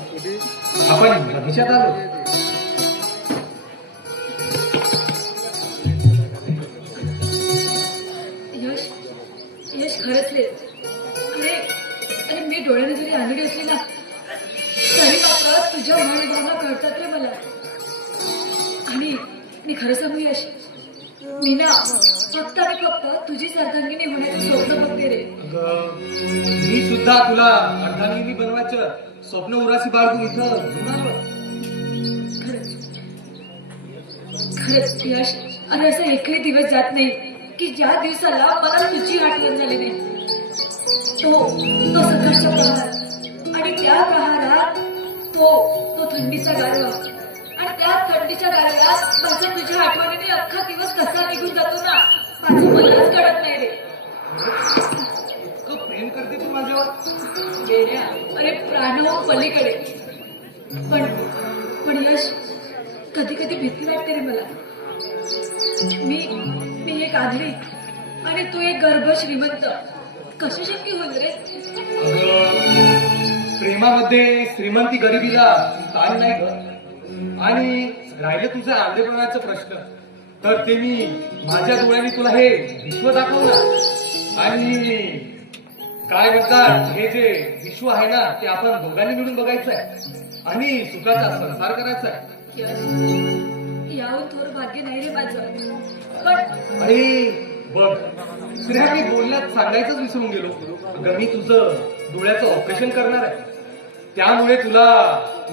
आपण बगीचात आलो यश यश खरंच रे अरे अरे मी डोळ्याने जरी आंधळी असली ना तरी मात्र तुझ्या भावना कळतात रे मला. आणि मी खरं सांगू यश मी ना फक्त आणि फक्त तुझी अर्धांगिनी होण्याचं स्वप्न बघते रे. अगं मी सुद्धा तुला अर्धांगिनी बनवायचं स्वप्न उरासी बाळगून इथं घेऊन आलो खरंच यश अरे असा एकही दिवस जात नाही की ज्या दिवसाला मला तुझी आठवण झाली नाही. तो सकाळचा प्रहार आणि त्या प्रहारात तो थंडीचा गारवा आणि त्या थंडीच्या गारव्यात माझ्या तुझ्या आठवणीने अख्खा दिवस कसा निघून जातो ना माझं मलाच कळत नाही रे. इतकं प्रेम करते तू माझ्यावर गेल्या अरे प्राणाहून पलीकडे पण यश कधी कधी भीती वाटते रे मला. मी एक आंधळी आणि तू एक गर्भ श्रीमंत कसं शक्य होईल रे? अगं प्रेमामध्ये श्रीमंती गरिबीला ताण नाही ग. आणि राहिलं तुझं आंधळेपणाचा प्रश्न तर ते मी माझ्या डोळ्यांनी तुला हे विश्व दाखवलं आणि काय म्हणतात हे जे विश्व आहे ना ते आपण दोघांनी मिळून बघायचं आहे आणि सुखाचा संसार करायचा आहे. याहून थोर भाग्य नाही रे माझं. पण अरे बघ श्रेया मी बोलण्यात सांगायचंच विसरून गेलो. अगं मी तुझं डोळ्याचं ऑपरेशन करणार आहे त्यामुळे तुला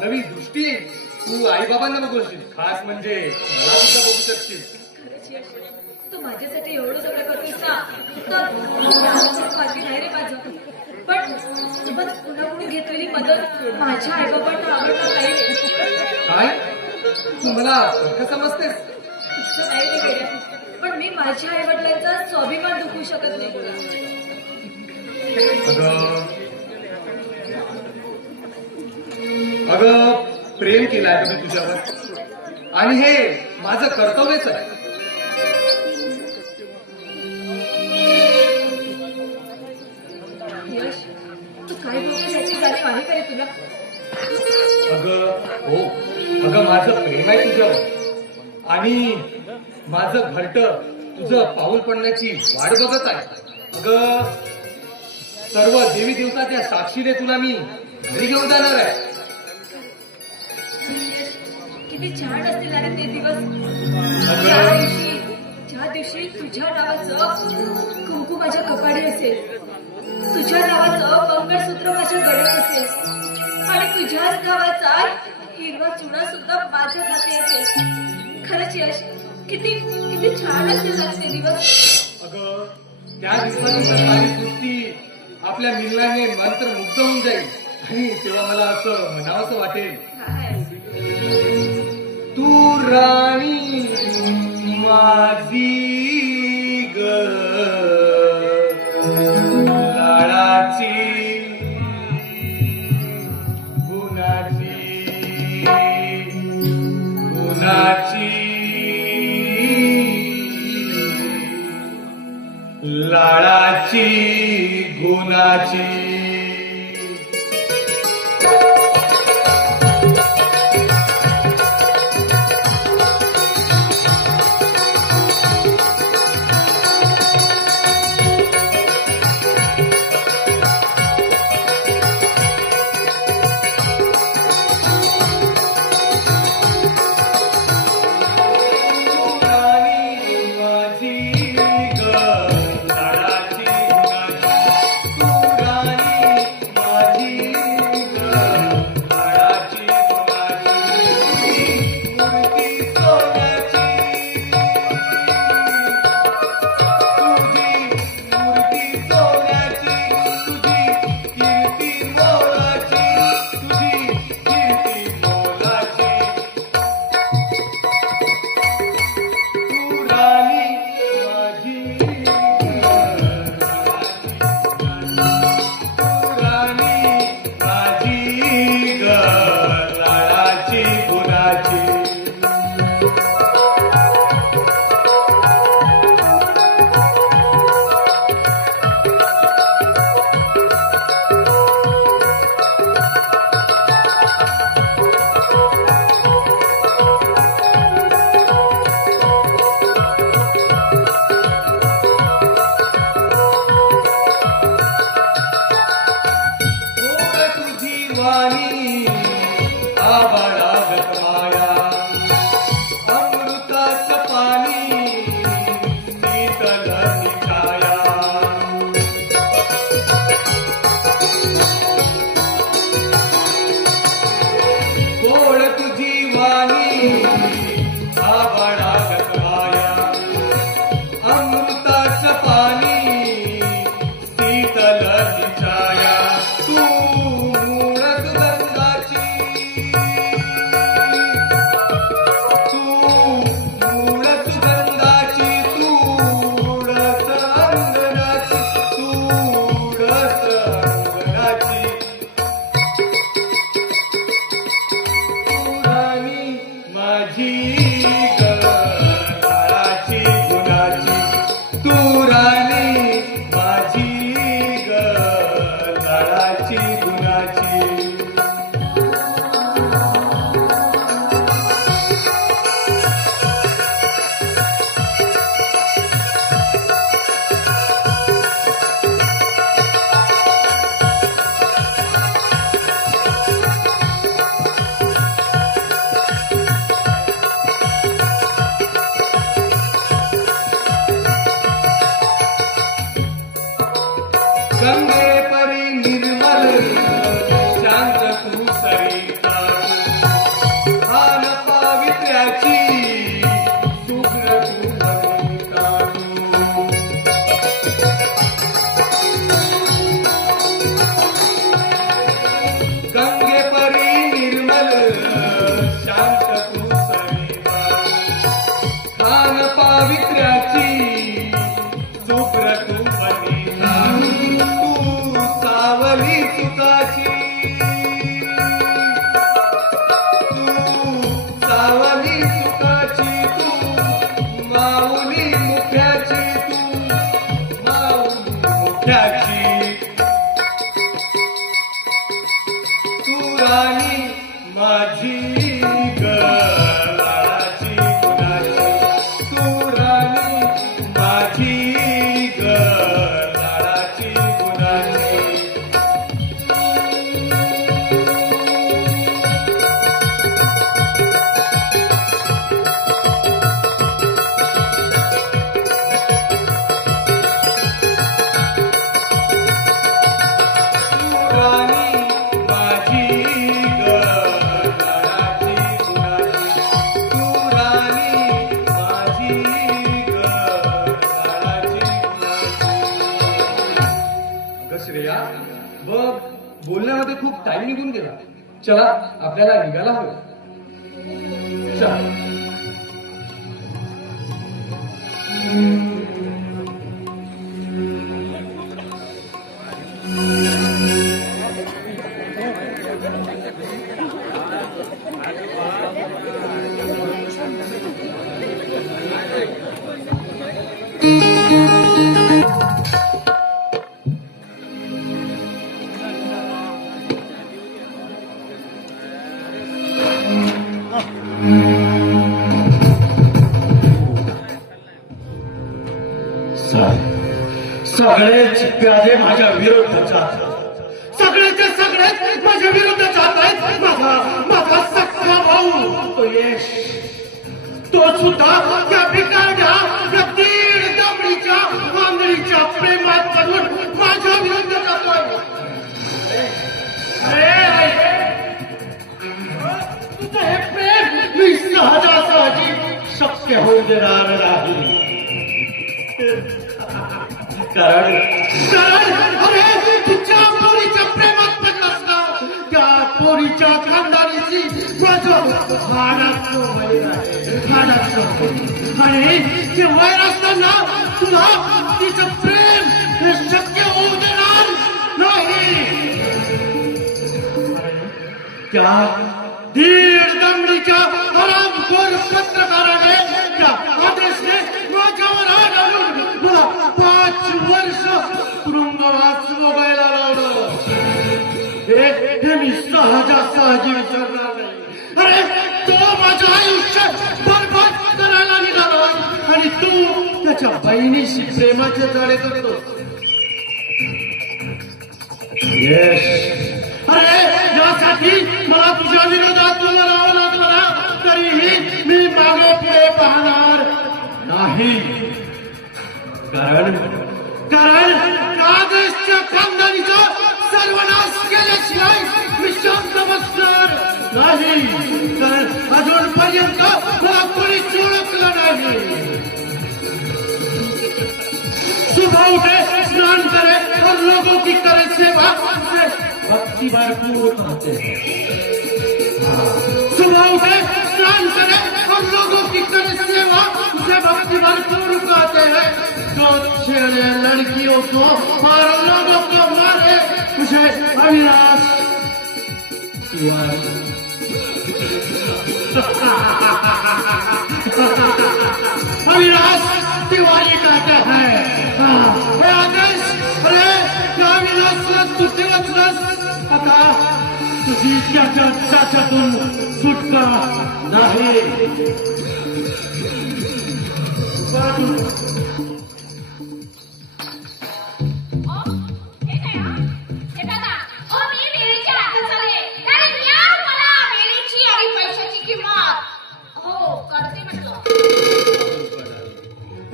नवी दृष्टी येईल. तू आईबाबांना बघशील खास म्हणजे मला सुद्धा बघू शकशील. खरंच यश तू माझ्यासाठी एवढं सगळं करतोस ना तर भाग्य नाही रे माझं. पण कुणाकडून घेतलेली मदत माझ्या आईबाबांना आवडणार नाही रे. काय तू मला कसं समजतेस? इतकं नाही रे गेल्या पण मी माझ्या आईवडिलांचा स्वाभिमान दुखवू शकत नाही. अगं प्रेम केलंय का मी तुझ्यावर आणि हे माझं कर्तव्यच आहे. यश तू काय बोलतोस याची जाणीव आहे का रे तुला? अगं हो अगं माझं प्रेम आहे तुझ्यावर आणि माझं घरटं तुझं पाऊल पडण्याची वाट बघत आहे. अगं सर्व देवी देवता त्या साक्षीने तुला मी घरी घेऊन जाणार आहे. किती छान असतील अरे ते दिवस. अगं ज्या दिवशी तुझ्या नावाचं कुंकू माझ्या कपाडी असेल, तुझ्या नावाचं मंगळसूत्र माझ्या गळ्यात असेल आणि तुझ्याच नावाचा हिरवा चुडा सुद्धा माझ्या हाती असेल. खरंच यश, किती किती छान असतील ना ते दिवस. अगं त्या दिवसाची सारी सृष्टी आपल्या मिलनाने मंत्र मुग्ध होऊन जाईल आणि तेव्हा मला असं म्हणावंसं वाटेल, तू राणी माझी ग लाडाची गुणाची गुणाची लाडाची गुणाची. गंगे परी निर्मल शांत तू सरिता, भान पावित्र्याची शुभ्र तू वनिता. गंगे परी निर्मल शांत तू सरिता, भान पावित्र्याची शुभ्र तू वनिता. बघ बोलण्यामध्ये खूप टाइम निघून गेला. चला आपल्याला निघायला हवं. चला. सगळेच प्यादे माझ्या विरुद्ध जात, सगळेचे सगळेच माझ्या विरुद्ध जात आहेत. माझा सख्खा भाऊ तो यश, तो सुद्धा त्या भिकारड्या त्या दीड दमडीच्या मांगडीच्या प्रेमात पडून माझ्या विरुद्ध जातोय. अरे तुझं हे प्रेम मी सहजासहजी शक्य होऊ देणार नाही. कारण अरे तुझ्या पोरीच्या प्रेमात पडलास ना, त्या पोरीच्या खानदानीची माझं हाडाचं वैर आहे, हाडाचं. आणि ते वैर असताना तुला तिचं प्रेम हे शक्य होऊ देणार नाही. त्या दीड दमडीच्या हरामखोर पत्रकाराने त्या आदेशने माझ्यावर हात आणून मला 5 वर्ष तुरुंगवास भोगायला लावलं. हे मी सहजासहजी विसरणार नाही. अरे तो माझं आयुष्य बरबाद करायला निघाला आणि तू त्याच्या बहिणीशी प्रेमाचे जाळे करतो. अरे यासाठी मला तुझ्या विरोधात लढावं लागलं ना, तरीही मी मागे पुढे पाहणार नाही. कारण काँग्रेसच्या खानदानीचा सर्वनाश केल्याशिवाय मी शांत बसणार नाही. कारण अजूनपर्यंत मला कोणीच ओळखलं नाही. सुबह उठे, स्नान करे और लोगों की करे सेवा, उसे भक्ति भरपूर कहते हैं. सुबह उठे, स्नान करे और लोगों की करे सेवा, उसे भक्ति भरपूर कहते हैं. जो छेड़े लड़कियों को और लोगों को मारे उसे अविनाश तिवारी. अविनाश तिवारी कहते हैं. आदेश अरे त्या अविनाशला तुझे वाचलास, आता तुझी त्याच्या चाच्यातून सुटका नाही.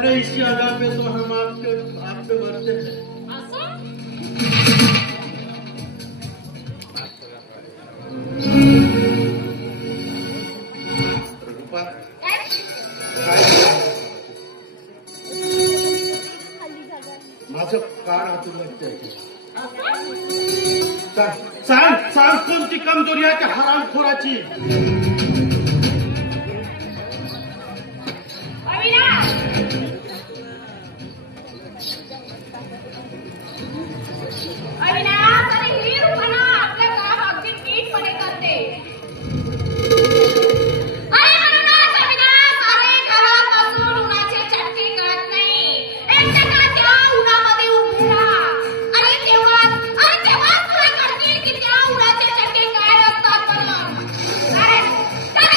अरे इस जगह पे तो हम आपके भरते हैं. माझं कार हातून सांग कोणती कमजोरी आहे त्या हरामखोराची. अविनाश अरे ही रुपना आपलं काम अगदी नीटपणे करते. अरे म्हणूनच अविनाश अरे घरात बसून उन्हाचे चटके कळत नाही. एक टक्का त्या उन्हामध्ये उभे राहा आणि तेव्हा तुला कळतील की त्या उन्हाचे चटके काय असतात. कारण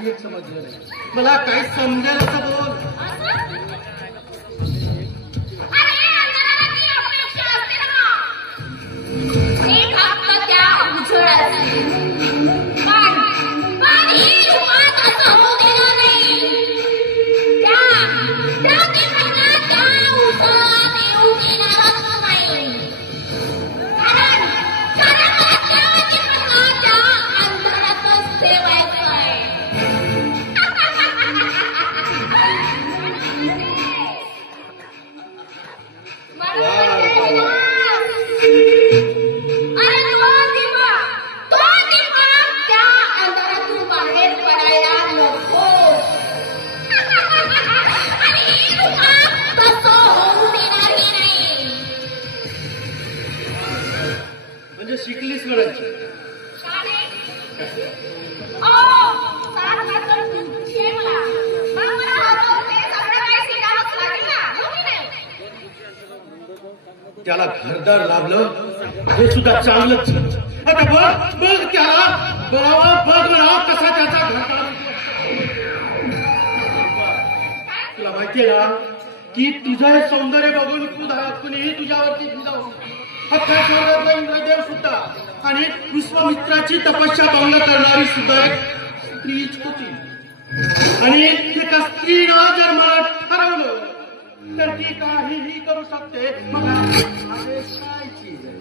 काही एक समजलं नाही. मला काही समजेल असं बोल. अरे अंधाराला ती अपेक्षा असते ना. हे फक्त त्या उजेडाची. पण ही रुमात असं होऊ देणार नाही. त्या दिव्यांना त्या उजेडात येऊ देणारच नाही. कारण मला त्या दिव्यांना त्या अंधारातच ठेवायचंय. अरे तो दिवा त्या अंधारातून बाहेर पडायला नको. आणि ही रुमात तसं होऊ देणारही नाही. म्हणजे शिकलीस म्हणायची. त्याला घरदार लाभलं हे सुद्धा चांगलंच. आता बघ त्याला बघ म्हणा कसा त्याचा घरदार. तुला माहितीये ना की तुझं हे सौंदर्य बघून कुणीही तुझ्यावरती भिजावं. अख्ख्या स्वर्गातला इंद्रदेव सुद्धा आणि विश्वामित्राची तपस्या भंग करणारी सुद्धा एक स्त्रीच होती. आणि एका स्त्रीनं जर मला ठरवलं तर ती काहीही करू शकते. मग आदेश काय चीज आहे?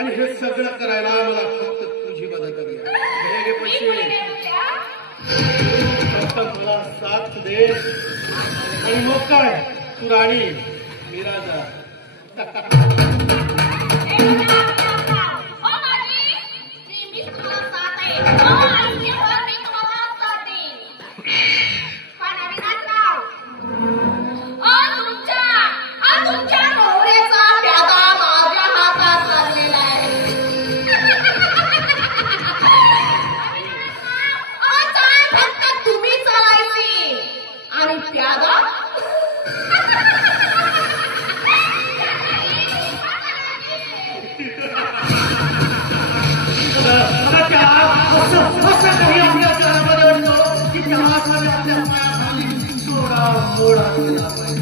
आणि हे सगळं करायला मला फक्त तुझी मदत हवी आहे. हे घे पैसे. फक्त मला साथ दे आणि मग काय तू राणी मी राजा. तुमच्या नवऱ्याचा प्यादा माझ्या हातात लागलेला आहे. चाल फक्त तुम्ही चालायची आणि प्यादा असं काही आपल्या घरामध्ये म्हणतो की त्या हाताने आपल्या पायाखाली सोडा मोडा केला पाहिजे.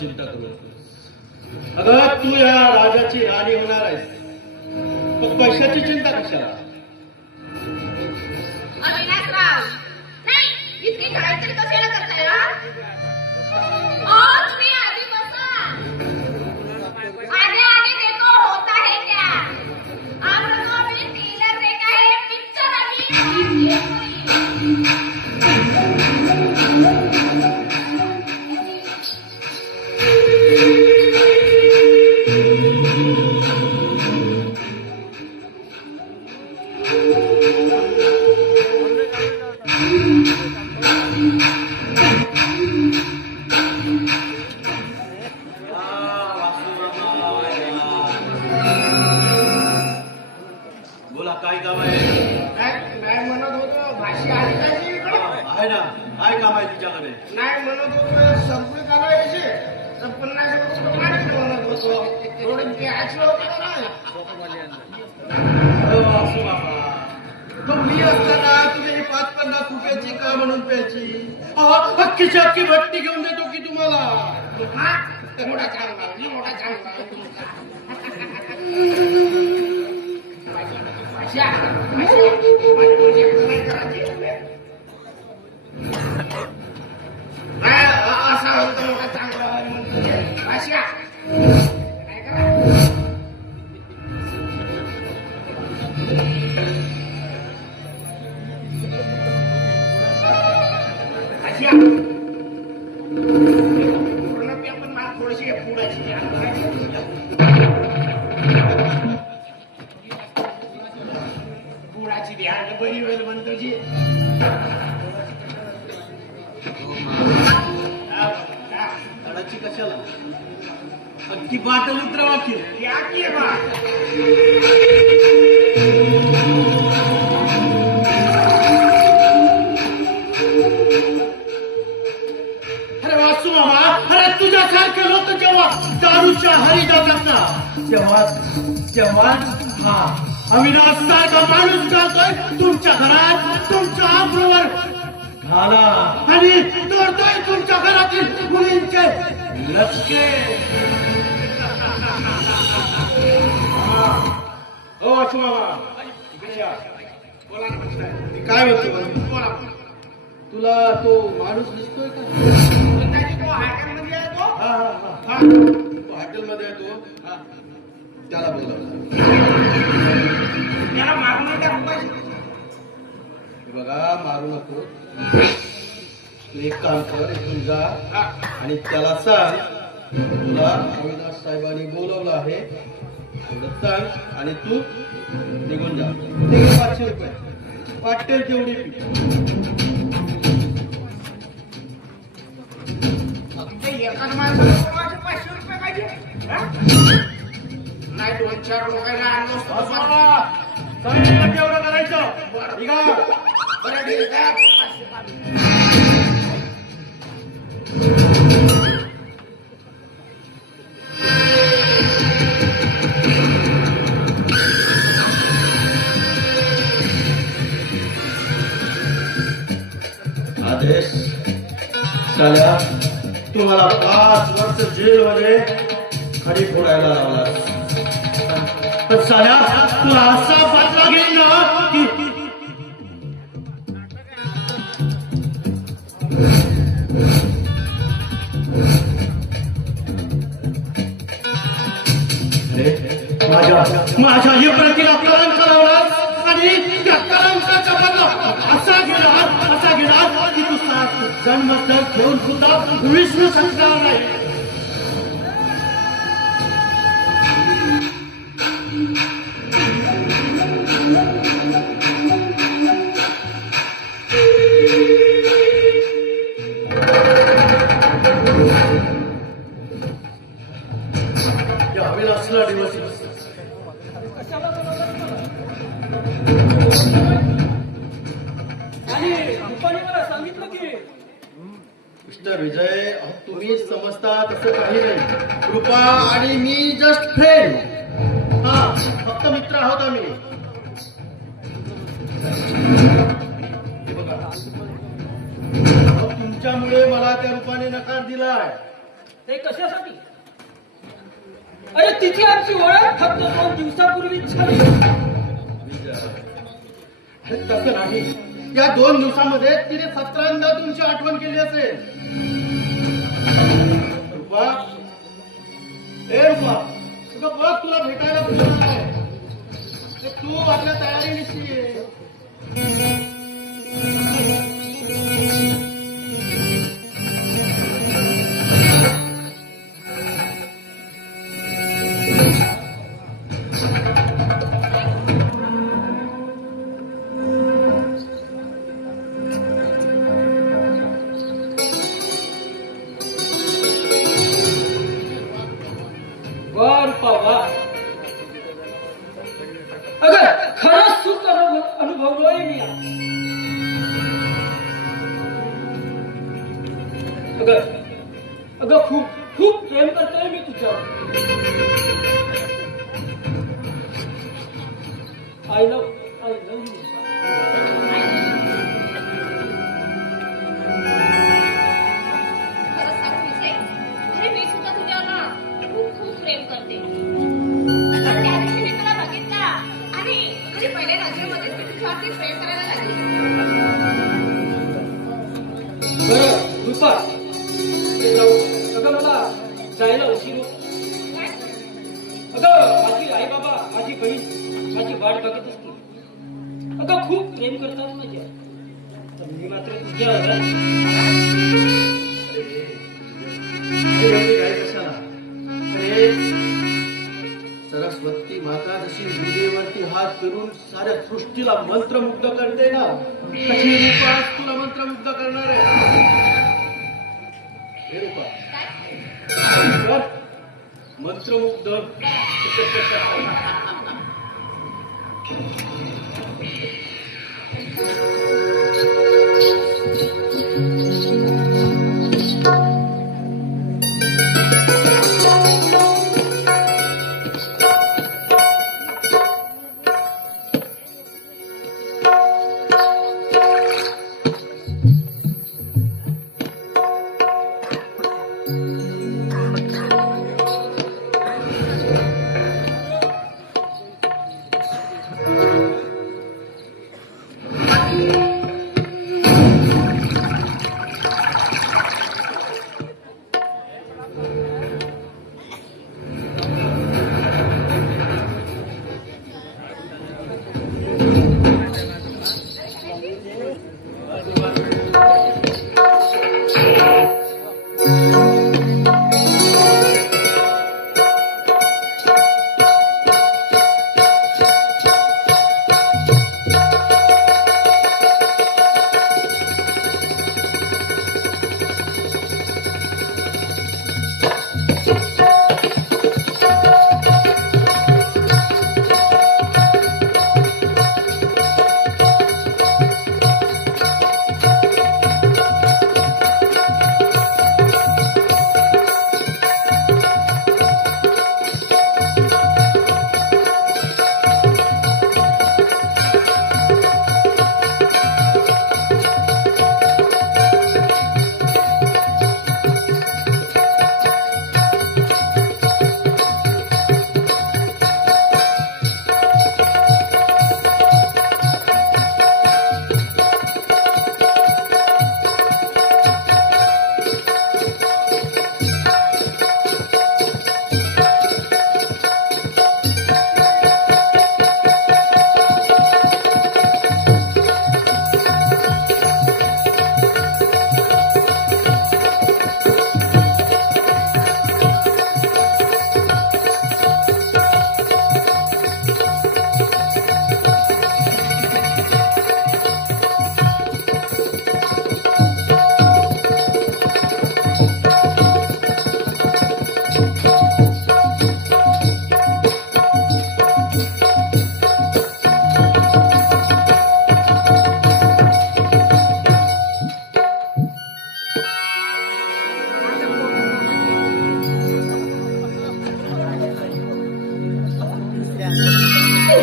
चिंता करू. अगं तू या राजाची राणी होणार आहेस मग पैशाची चिंता कशाला? अविनाशराव नाही इतकी घाईतरी कशाला करताय? तुम्ही आधी बसा. आगे आगे देखो होता है क्या. आप लोगों ने टीलर देखा है पिक्चर अभी. काय काम आहे तिच्याकडे? नाही म्हणत होतो संपली काढायची संपलं नाही म्हणत होतो थोडी प्यायची होती का नाही असू बाबा, मग मी असताना तुझी ही 5-50 रुपयाची का म्हणून प्यायची? अख्खीच्या अख्खी भट्टी घेऊन देतो की तुम्हाला. हा मोठा चांगला मोठा चांगला असा होता मोठा चांगला अशा काय करा अशा पूर्ण पेपर मला थोडीशी पुढाची पुढाची ध्यान बरी होईल म्हण तुझी झाडाची कशाला? अख्खी बाटल उतरवा की. या की बा अरे वासू मामा, अरे तुझ्यासारखे लोक जेव्हा दारूच्या हरी जातात ना, तेव्हा हा अविनाश सारखा माणूस जातोय तुमच्या घरात, तुमच्या आबरूवर घाला आणि तोडतोय तुमच्या घरातील मुलींचे लटके. हो वासू मामा, बोला मी काय म्हणतो? बोला तुला तो माणूस दिसतोय का? तो हॉटेलमध्ये आहे तो हा हा हा, तो हॉटेलमध्ये आहे तो. त्याला बोलवलं. त्याला मागून टाकू पाहिजे हे बघा, मारू नको. तू एक काम कर, इथून जा आणि त्याला सांग तुला अविनाश साहेबांनी बोलवलं आहे एवढं सांग आणि तू निघून जा. ते 500 रुपये वाटेल तेवढी एकाच माणसाला 500 रुपये पाहिजे नाही 2-4 लोकांना आणलो तेवढं करायचं. निघा. बरं ठीक आहे आदेश साल्या, तुम्हाला 5 वर्ष जेलमध्ये खडी फोडायला लावला. तर साल्या तुला असा बदला घेईन ना की माझ्या ही प्रतिला कलंक लावलास आणि त्या कलंकाचा बदला असा गेला की तू 7 जन्म तर घेऊन सुद्धा विष्णू शकणार नाही. या विलासला दिवस मिस्टर विजय, तुम्ही समजता तसं काही नाही. कृपा आणि मी जस्ट फ्रेंड. हा, फक्त मित्र आहोत आम्ही. हे बघा, तुमच्यामुळे मला त्या रूपाने नकार दिलाय. ते कशासाठी? अरे तिची आमची ओळख फक्त 2 दिवसापूर्वीच झाली. तसं नाही. या 2 दिवसामध्ये तिने 17दा तुमची आठवण केली असेल. रूपा, ए रूपा, तुझं बघ तुला भेटायला बोलवणार आहे. तू आपल्या तयारीनिशी ये. बर पावा. अगं खरंच सुख अगं खूप खूप प्रेम करतोय मी तुझ्यावर. I love you. खरं सांगू विजय, अरे मी सुद्धा तुझ्यावर ना खूप खूप प्रेम करते. पण त्या दिवशी मी तुला बघितला आणि पहिले नजरेमध्येच मी तुझ्यावरती प्रेम करायला लागली. बरं रुपा, अगं मला जायला उशीर होतो. अगं माझी आई बाबा, माझी बहीण माझी वाट बघत असते. अगं खूप प्रेम करतात माझ्या, तर मी मात्र तुझ्यावर एवढी काय कशाला? अरे सरस्वती माता जशी विजेवरती हात फिरून साऱ्या सृष्टीला मंत्रमुग्ध करते ना, तशी रूपा आज तुला मंत्रमुग्ध करणार आहे. हे रूपा कर मंत्रमुग्ध.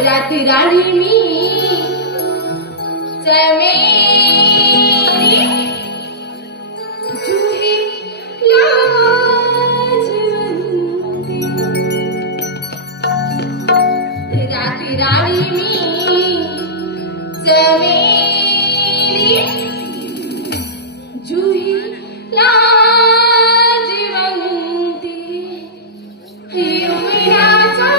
राती राणी मी चमेली जुही लाजवंती. राती राणी मी चमेली जुही लाजवंती. युवराजा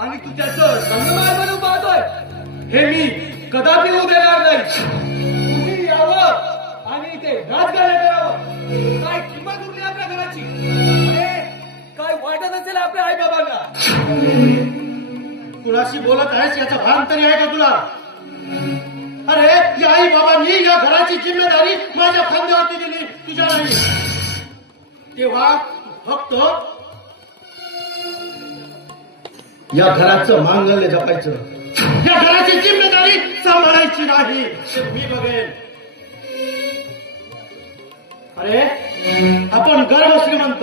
आणि तू त्याचं संगमाय बनून पाहतोय हे मी कदापि होऊ देणार नाही. तुम्ही यावं आणि इथे राजकारण करावं. काय किंमत उरली आपल्या घराची? अरे काय वाटत असेल आपल्या आई बाबांना? कुणाशी बोलत आहेस याचा भान तरी आहे का तुला? अरे या आई बाबांनी या घराची जिम्मेदारी माझ्या खांद्यावरती दिली, तुझ्या नाही. तेव्हा फक्त या घराचं मांगल्य जपायचं. या घराची जिम्मेदारी सांभाळायची नाही ते मी बघेन. अरे आपण गर्भ श्रीमंत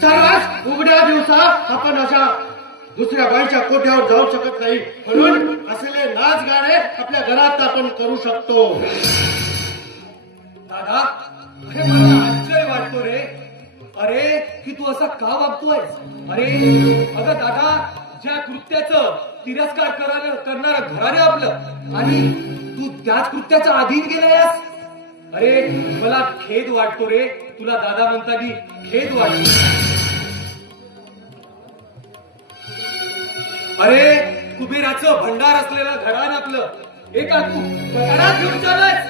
सर्वात उघड्या दिवसा आपण अशा दुसऱ्या बाईच्या कोठ्यावर जाऊ शकत नाही, म्हणून असले नाच गाणे आपल्या घरात आपण करू शकतो. दादा अरे मला आश्चर्य वाटतो रे. अरे की तू असा का वागतोय? अरे अगं दादा, ज्या कृत्याचं तिरस्कार करणारं घराने आपलं आणि तू त्याच कृत्याचा अधीन गेलायस. अरे मला खेद वाटतो रे. तुला दादा म्हणतानी खेद वाटतो. अरे कुबेराचं भंडार असलेलं घरान आपलं एका तू घरात घेऊन चाललायस.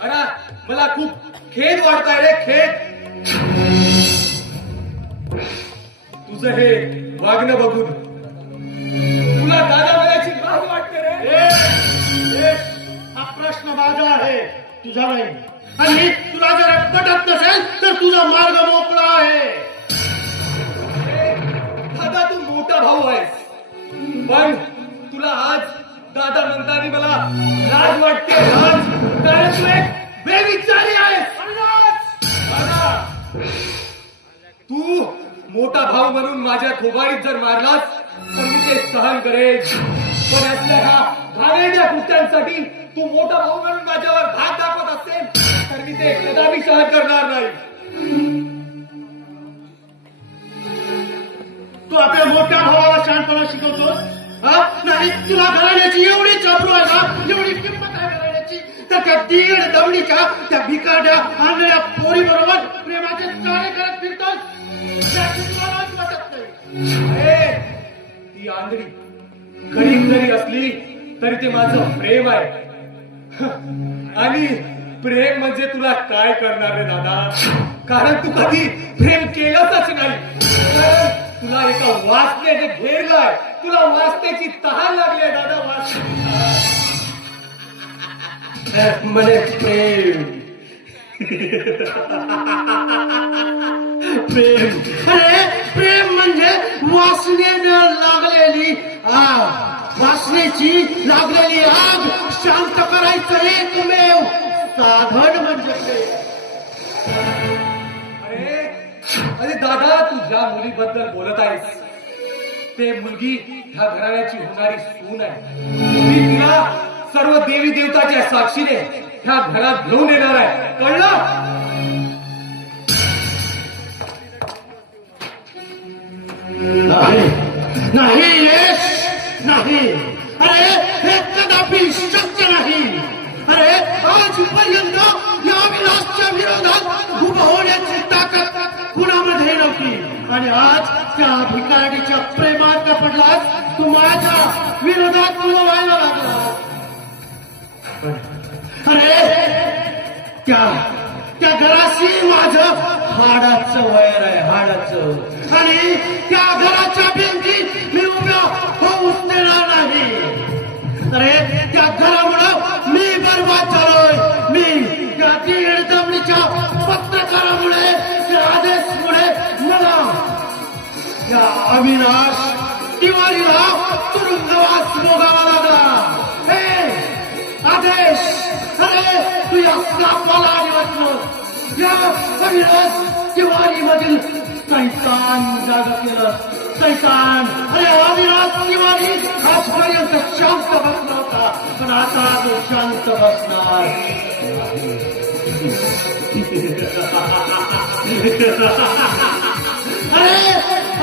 अरे मला खूप खेद वाटताय रे, खेद. तुझं हे वागणं बघून तुला दादा म्हणायची लाज वाटते रे. हा प्रश्न माझा आहे, तुझा नाही. आणि तुला जर पटत नसेल तर तुझा मार्ग मोकळा आहे. दादा तू मोठा भाऊ आहेस, पण तुला आज दादा म्हणताना मला लाज वाटते. लाज, कारण तू एक बेविचारी आहेस. दादा, तू मोठा भाऊ म्हणून माझ्या खोबाडीत जर मारलास तर मी ते सहन करेन, पण असल्या ह्या घाणेरड्या कृत्यांसाठी तू मोठा भाऊ म्हणून माझ्यावर धाक दाखवत असेल तर मी ते कदापि सहन करणार नाही. तू आपल्या मोठ्या भावाला शहाणपणा शिकवतोस. नाही, तुला घराण्याची एवढी चबरू आहे ना, एवढी किंमत आहे घराण्याची, तर त्या दीड दमडीच्या त्या भिकारड्या आणलेल्या पोरी बरोबर प्रेमाचे चाळे करत फिरतोस. त्याची तुला लाज वाटत नाही. अरे ती आंधळी गरीब जरी असली तरी ते माझं प्रेम आहे. आणि प्रेम म्हणजे तुला काय करणार रे दादा, कारण तू कधी प्रेम केलंच नाही. तुला एका वासनेने घेरलाय, तुला वासनेची तहान लागली आहे दादा. म्हणे प्रेम प्रेम अरे प्रेम म्हणजे वासनेनं लागलेली आग, वासनेची लागलेली आग शांत करायचं एकमेव साधन म्हणजे प्रेम. अरे दादा, तू ज्या मुलीबद्दल बोलत आहेस ते मुलगी ह्या घराण्याची होणारी सून आहे. मी तिला सर्व देवी देवताच्या साक्षीने ह्या घरात घेऊन येणार आहे, कळलं? नाही नाही यश नाही. अरे हे कदापि शक्य नाही. अरे आजपर्यंत या विलासच्या विरोधात उभं होण्याची ताकद कुणामध्ये नव्हती, आणि आज त्या भिकारीच्या प्रेमात का पडलास, तू माझ्या विरोधात उभं व्हायला लागला. अरे त्या घराशी माझं हाडाचं वैर आहे, हाडाचं. आणि त्या घराच्या भिंती मी उभ्या होऊच देणार नाही. अरे त्या घरामुळं मी बरबाद झालोय. मी त्या दीड दमडीच्या पत्रकारामुळे, त्या आदेशमुळे मला या अविनाश तिवारीला तुरुंगवास भोगावा लागला. हे आदेश, अरे तू या सापाला वाटलं, या अविनाश तिवारी मधील सैतान जागा केलं. सैतान, अरे अविनाश तिवारी आजपर्यंत शांत बसला होता, पण आता तो शांत बसणार. अरे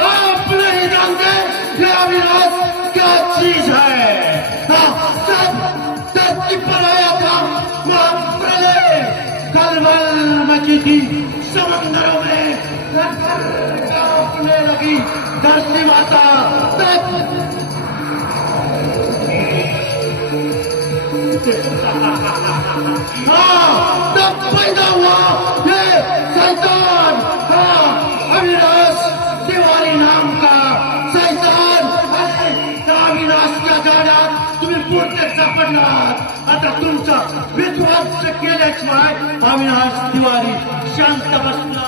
आप नहीं जानते ये अविनाश क्या चीज है. सब पर आया था प्रलय, कलवल मची थी समंदरों में, कांपने लगी धरती माता. तब पैदा हुआ ये शैतान, अविनाश तिवारी नाम का शैतान. अविनाशच्या गाड्यात तुम्ही पूर्ण सापडलात. आता तुमचा विध्वंस केल्याशिवाय अविनाश तिवारी शांत बसला.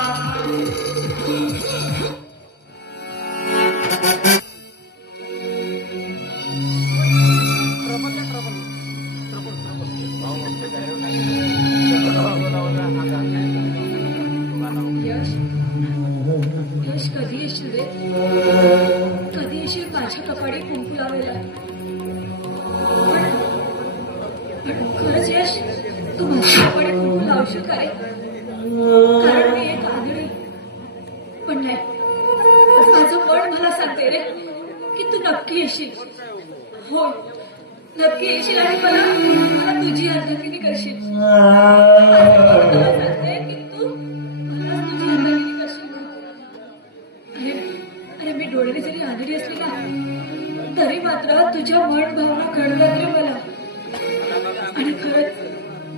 खरंच यश तू माझ्याकडे खूप लावशील का रे? कारण मी एक आंधळी पण नाही, माझं मन मला सांगते रे की तू नक्की येशील. हो नक्की येशील आणि मला तुझी अर्धांगिनी करशील. माझं मन मला सांगते की तू मला तुझी अर्धांगिनी करशील. अरे मी डोळ्याने जरी आंधळी असली ना तरी मात्र तुझ्या मन भावना कळतात रे मला. आणि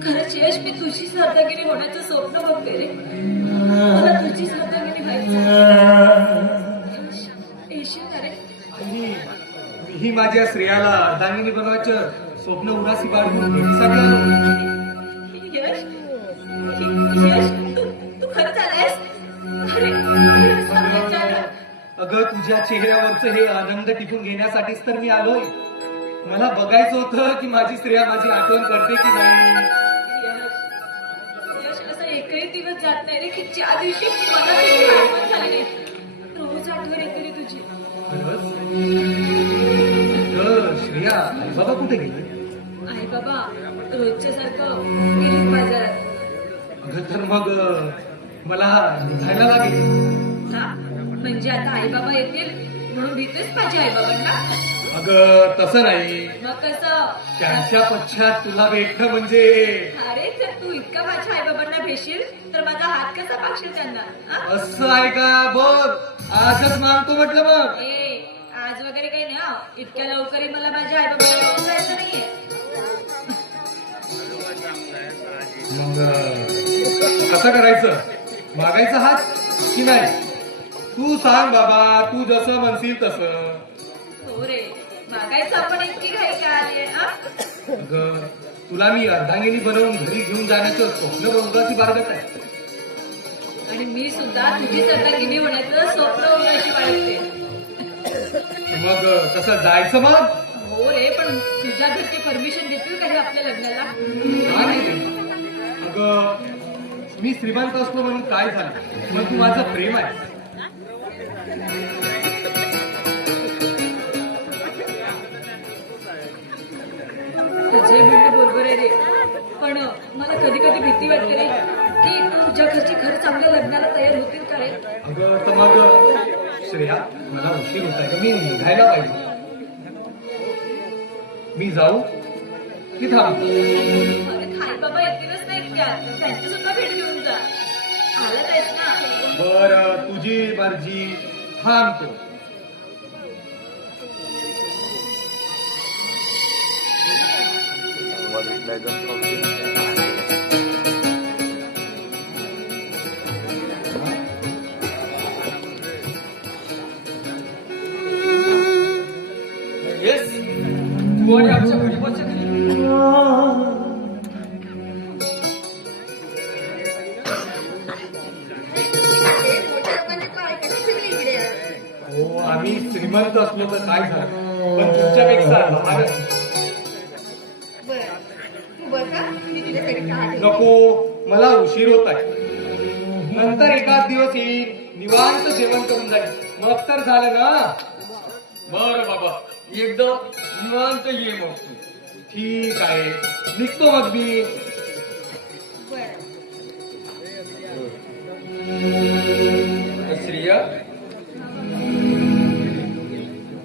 खरंच यश मी तुझी अर्धांगिनी होण्याचं स्वप्न बघते रे. मला तुझी अर्धांगिनी व्हायचं. येशील का रे? ही माझ्या स्त्रियाला अर्धांगिनी बनवायचं स्वप्न उरासी बाळगून भेटीसाठी आलो. यश यश तू खरंच आलायस? अरे असा विचार. अगं तुझ्या चेहऱ्यावरचं हे आनंद टिकून घेण्यासाठीच तर मी आलोय. मला बघायचं होतं की माझी स्त्रिया माझी आठवण करते की नाही. यश असा एकही दिवस जात नाही रे की ज्या दिवशी मला तुझी आठवण झाली नाही. रोज आठवण येते रे तुझी. श्रेया आई बाबा कुठे गेले? आई बाबा रोजच्या सारखं गेलीत बाजारात. अगं तर मग मला जायला लागेल. का म्हणजे आता आई बाबा येतील म्हणून भीतेस माझ्या आई बाबांना? अगं तसं नाही, मग कसं? त्यांच्या पश्चात तुला भेटणं म्हणजे. अरे जर तू इतका माझ्या आई बाबांना भेटशील तर माझा हात कसा पाकशील त्यांना? हा? असं आहे का? बघ आजच मागतो म्हटलं. मग आज वगैरे काही नाही हा. इतक्या लवकरही मला माझ्या आई बाबांना घेऊन जायचं नाहीये. मग कसं करायचं? मागायचा हात की नाही? तू सांग बाबा, तू जसं म्हणशील तसं. हो रे मागायचं आपण इतकी घाई का आली हा? अगं तुला मी अर्धांगिनी बनवून घरी घेऊन जाण्याचं स्वप्न बघायची बाळगत आहे. आणि मी सुद्धा तुझी अर्धांगिनी होण्याचं स्वप्न उगाशी बाळगते. मग कसं जायचं मग? हो रे पण तुझ्या घरची परमिशन देतील का हे आपल्या लग्नाला? का नाही देणार? अगं मी श्रीमंत असलो म्हणून काय झालं, मग तू माझं प्रेम आहे. तुझे म्हणते बरोबर आहे रे. पण मला कधी कधी भीती वाटते रे की तुझ्या घरची खरं चांगल्या लग्नाला तयार होतील का रे? अगं तर मग श्रेया मला उशीर होत आहे, मी निघायला पाहिजे. मी जाऊ की थांब? अरे आई बाबा येतीलच नाही त्यात, त्यांची सुद्धा भेट घेऊन जा. आलाच आहेस ना? बर तुझी मर्जी, थांबतो. येस तू आणि आमच्या घरी पोहोचली. हो आम्ही श्रीमंत असलो तर काय झालं, पण तुमच्यापेक्षा लहान. नको मला उशीर होत आहे. नंतर एकाच दिवस येईल, निवांत जेवण करून जाईल, मग तर झालं ना. बरं बाबा एकदम निवांत ये मग तू. ठीक आहे निघतो मग मी. श्रेया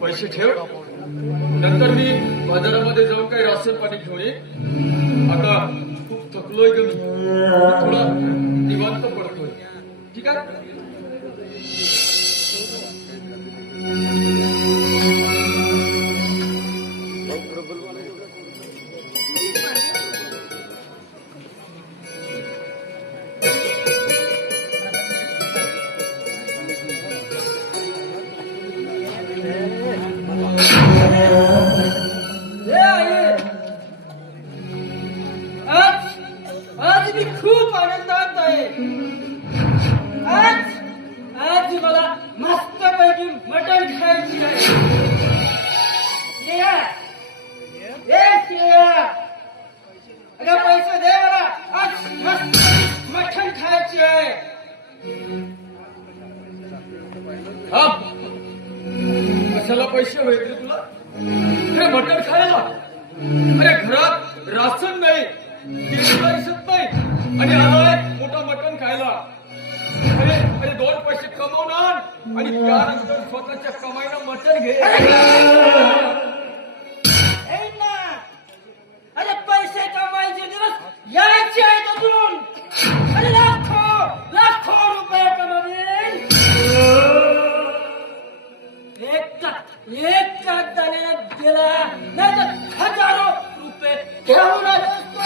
पैसे ठेव, नंतर मी बाजारामध्ये जाऊन काही राशन पाणी घेऊन ये. आता खूप थकलोय ग मी, थोडा निवांत पडतोय. ठीक आहे. आज मी खूप आनंदात आहे. आज मला मस्तपैकी मटण खायची आहे. अगं पैसे दे मला, आज मस्त मटण खायची आहे. कशाला पैसे हवे तुला? हे मटण खायला? अरे घरात राशन नाही, देणीला दिसत नाही आणि आलाय मोठा मटण खायला. अरे अरे 2 पैसे कमवणार आणि त्यानंतर स्वतःच्या कमाईनं मटण घे. हे ना, अरे पैसे कमायचे दिवस यायचे आहेत अजून. अरे लाखो रुपये कमवेल. एक झालेला गेला नाही तर हजारो रुपये घेऊन आलो असतो.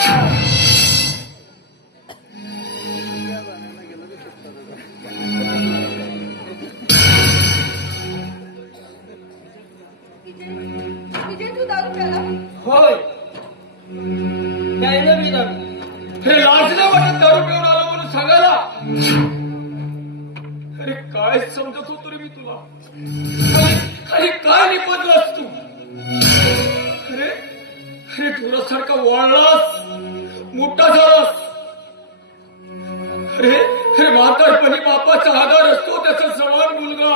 विजय तू दारू प्याला? होय प्यायलं मी दारू. हे लाज नाही वाटत दारू पिऊन आलो म्हणून सांगायला? अरे काय समजत होतो रे मी तुला? अरे काय निपजलास तू? अरे अरे तुझ्यासारखा वाढलास, मोठा झालास. अरे अरे म्हातारपणी बापाचा आधार असतो त्याचा समान मुलगा.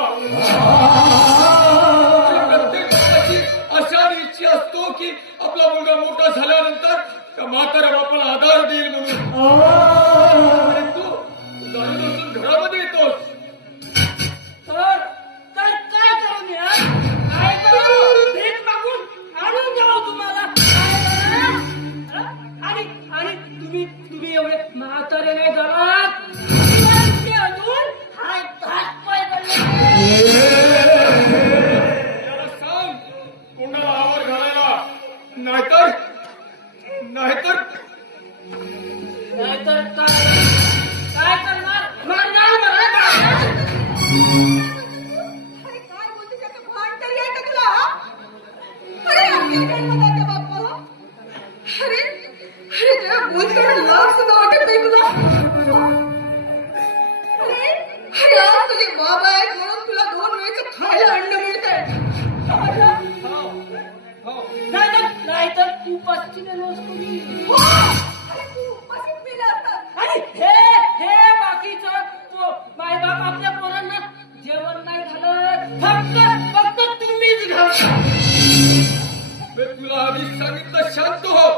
प्रत्येक बापाची अशा इच्छा असतो की आपला मुलगा मोठा झाल्यानंतर त्या म्हाताऱ्या बापाला आधार देईल म्हणून. अरे तू दारू बसून घरामध्ये येतोस. तर काय करू मी? काय करू? भीक मागून आणून देऊ तुम्हाला? आणि तुम्ही एवढे म्हातारे नाही झालात. अजून हात पाय याला सांग कोणाला आवर घालायला, नाहीतर नाहीतर नाहीतर काय करणार? मारणार मला. अरे काय बोलते त्याचं भान तरी आहे का तुला? अरे आपल्या जन्मदात्या बाप्पाला, अरे अरे त्या बोलताना लाज सुद्धा वाटत नाही तुला? अरे अरे आज तुझे बाबा आहेत म्हणून तुला 2 वेळचं खायला अंड मिळतंय. नाहीतर तू पस्ती गेलो असतो मी. अरे तू उपाशीच मेला असतात. आणि हे बाकीचं माय बाप आपल्या पोरांना जेवण नाही घालत. फक्त तुम्हीच घालता. मी तुला आधी सांगितलं शांत हो,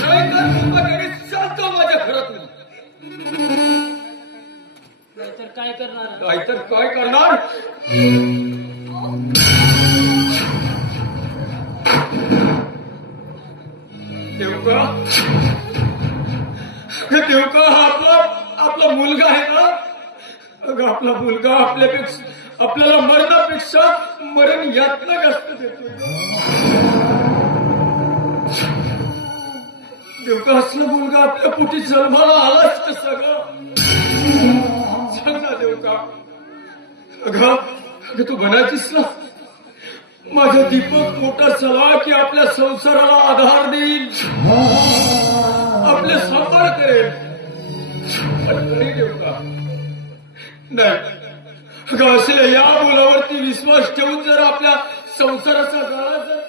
नाहीतर तुला घरी शांत हो माझ्या घरातून. नाहीतर काय करणार? नाहीतर काय करणार? देवका आपला मुलगा आहे ना? अगं आपला मुलगा आपल्याला मरणापेक्षा मरण यातना जास्त देतोय. देवका असला मुलगा आपल्या पोटी जन्माला आलाच कसं ग? सांग ना देवका. अगं तू बनायचीस ना माझा दीपक मोठा झाला की आपल्या संसाराला आधार देईल, आपले सांभाळ करेल. नाही देवका नाही. अगं असल्या या मुलावरती विश्वास ठेवून जर आपल्या संसाराचा गाळा जर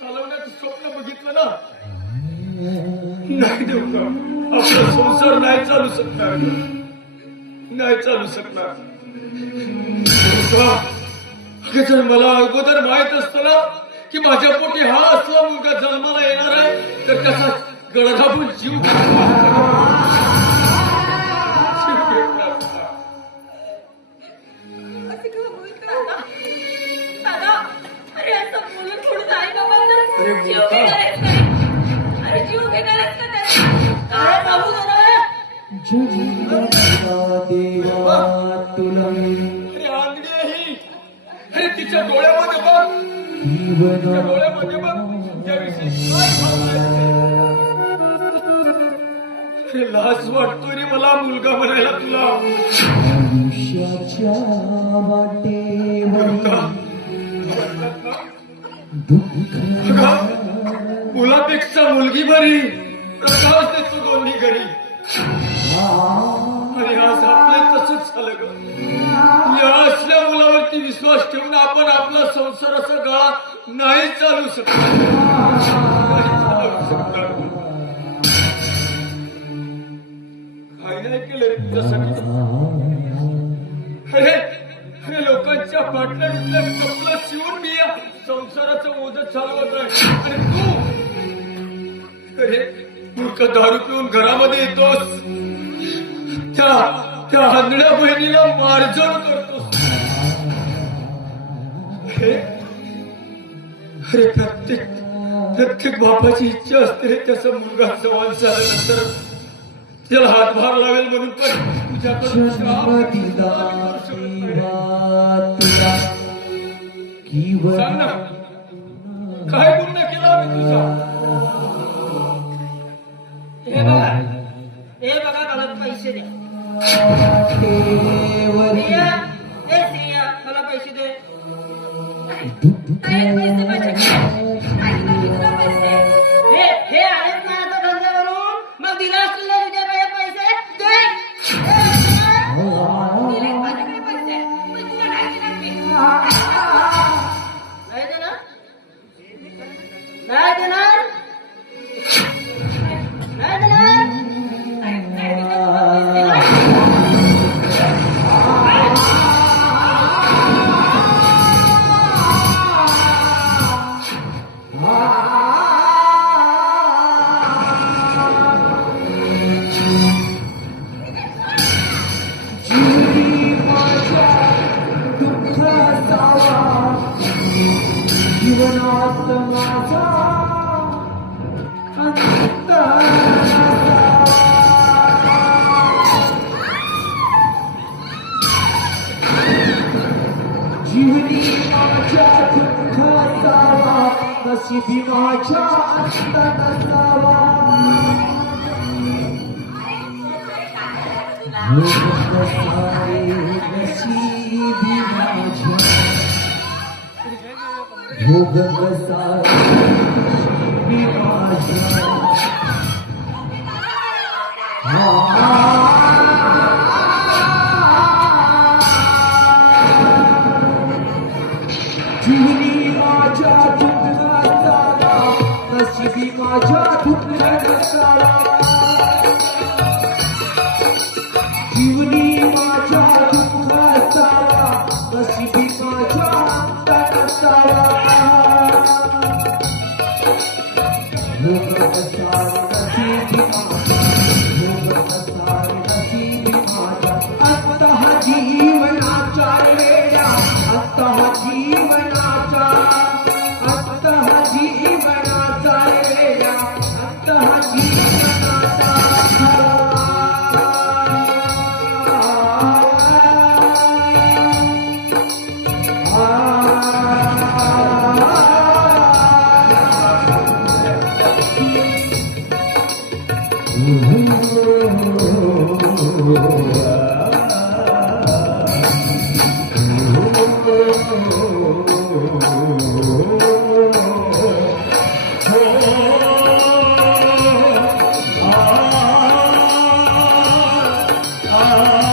चालवण्याचं स्वप्न बघितलं ना, नाही देवका आपला संसार नाही चालू शकणार, नाही चालू शकणार. जर मला अगोदर माहित असतं ना की माझ्या पोटी हा असला मुलगा जन्माला येणार आहे तर कसा गळघापून जीव असं का बोलता? दादा, अरे असं बोलून थोडं नाही ना मला. जीव घेणारच नाही. अरे जीव घेणारच का त्याला? काय बाबू जरा? अरे आंधळी आहे ही. अरे तिच्या डोळ्यामध्ये बघ, तिच्या डोळ्यामध्ये बघ त्याविषयी काय भावना आहे. अरे लाज वाटतोय रे मला मुलगा म्हणायला तुला. मुलापेक्षा मुलगी बरी, प्रकाश देतो दोन्ही घरी. आणि आज आपलं तसंच झालं ग. या असल्या मुलावरती विश्वास ठेवून आपण आपला संसाराचा गाळा नाही चालू शकणार, नाही चालू शकणार. काय नाही केलं रे तुझ्यासाठी? अरे लोकांच्या पाटल्या बिटल्या चपला शिवून मी या संसाराचं ओझं चालवत आहे आणि तू इतकं दारू पिऊन घरामध्ये येतोस, त्या आंधळ्या बहिणीला मारझोड करतोस. अरे प्रत्येक बापाची इच्छा असते त्याचा मुलगा जवान झाल्यानंतर त्याला हातभार लावेल म्हणून, पण तुझ्याकडून सांग ना, काय गुन्हा केला मी तुझा? हे बघा मला पैसे द्या. मला पैसे दे. काय पैसे माझ्याकडे? काय बाकी तुला पैसे? हे आहेत ना आता धंद्यावरून, मग दिला असतील ना तुझ्या पैसे दे. दिले माझ्याकडे पैसे, पण तुला नाही दिला मी. नाही देणार, नाही देणार, नाही देणार. नाही दिले तुला पैसे. नशिबी माझ्या अंत नसावा. नशिबी माझ्या भोग नशिबी माझ्या. जीवनी माझ्या दुःखाचा नशिबी माझ्या दुःखाचा. जीवनी माझ्या दुःखाचा नशिबी माझ्या अंतराचा. भोग नशिबी माझ्या, भोग नशिबी माझ्या. अंतः जीवनाच्या वेळा, अंतः जीवनाचा, अंतः जीवनाचा वेळा, अंतः जीवनाचा. Ah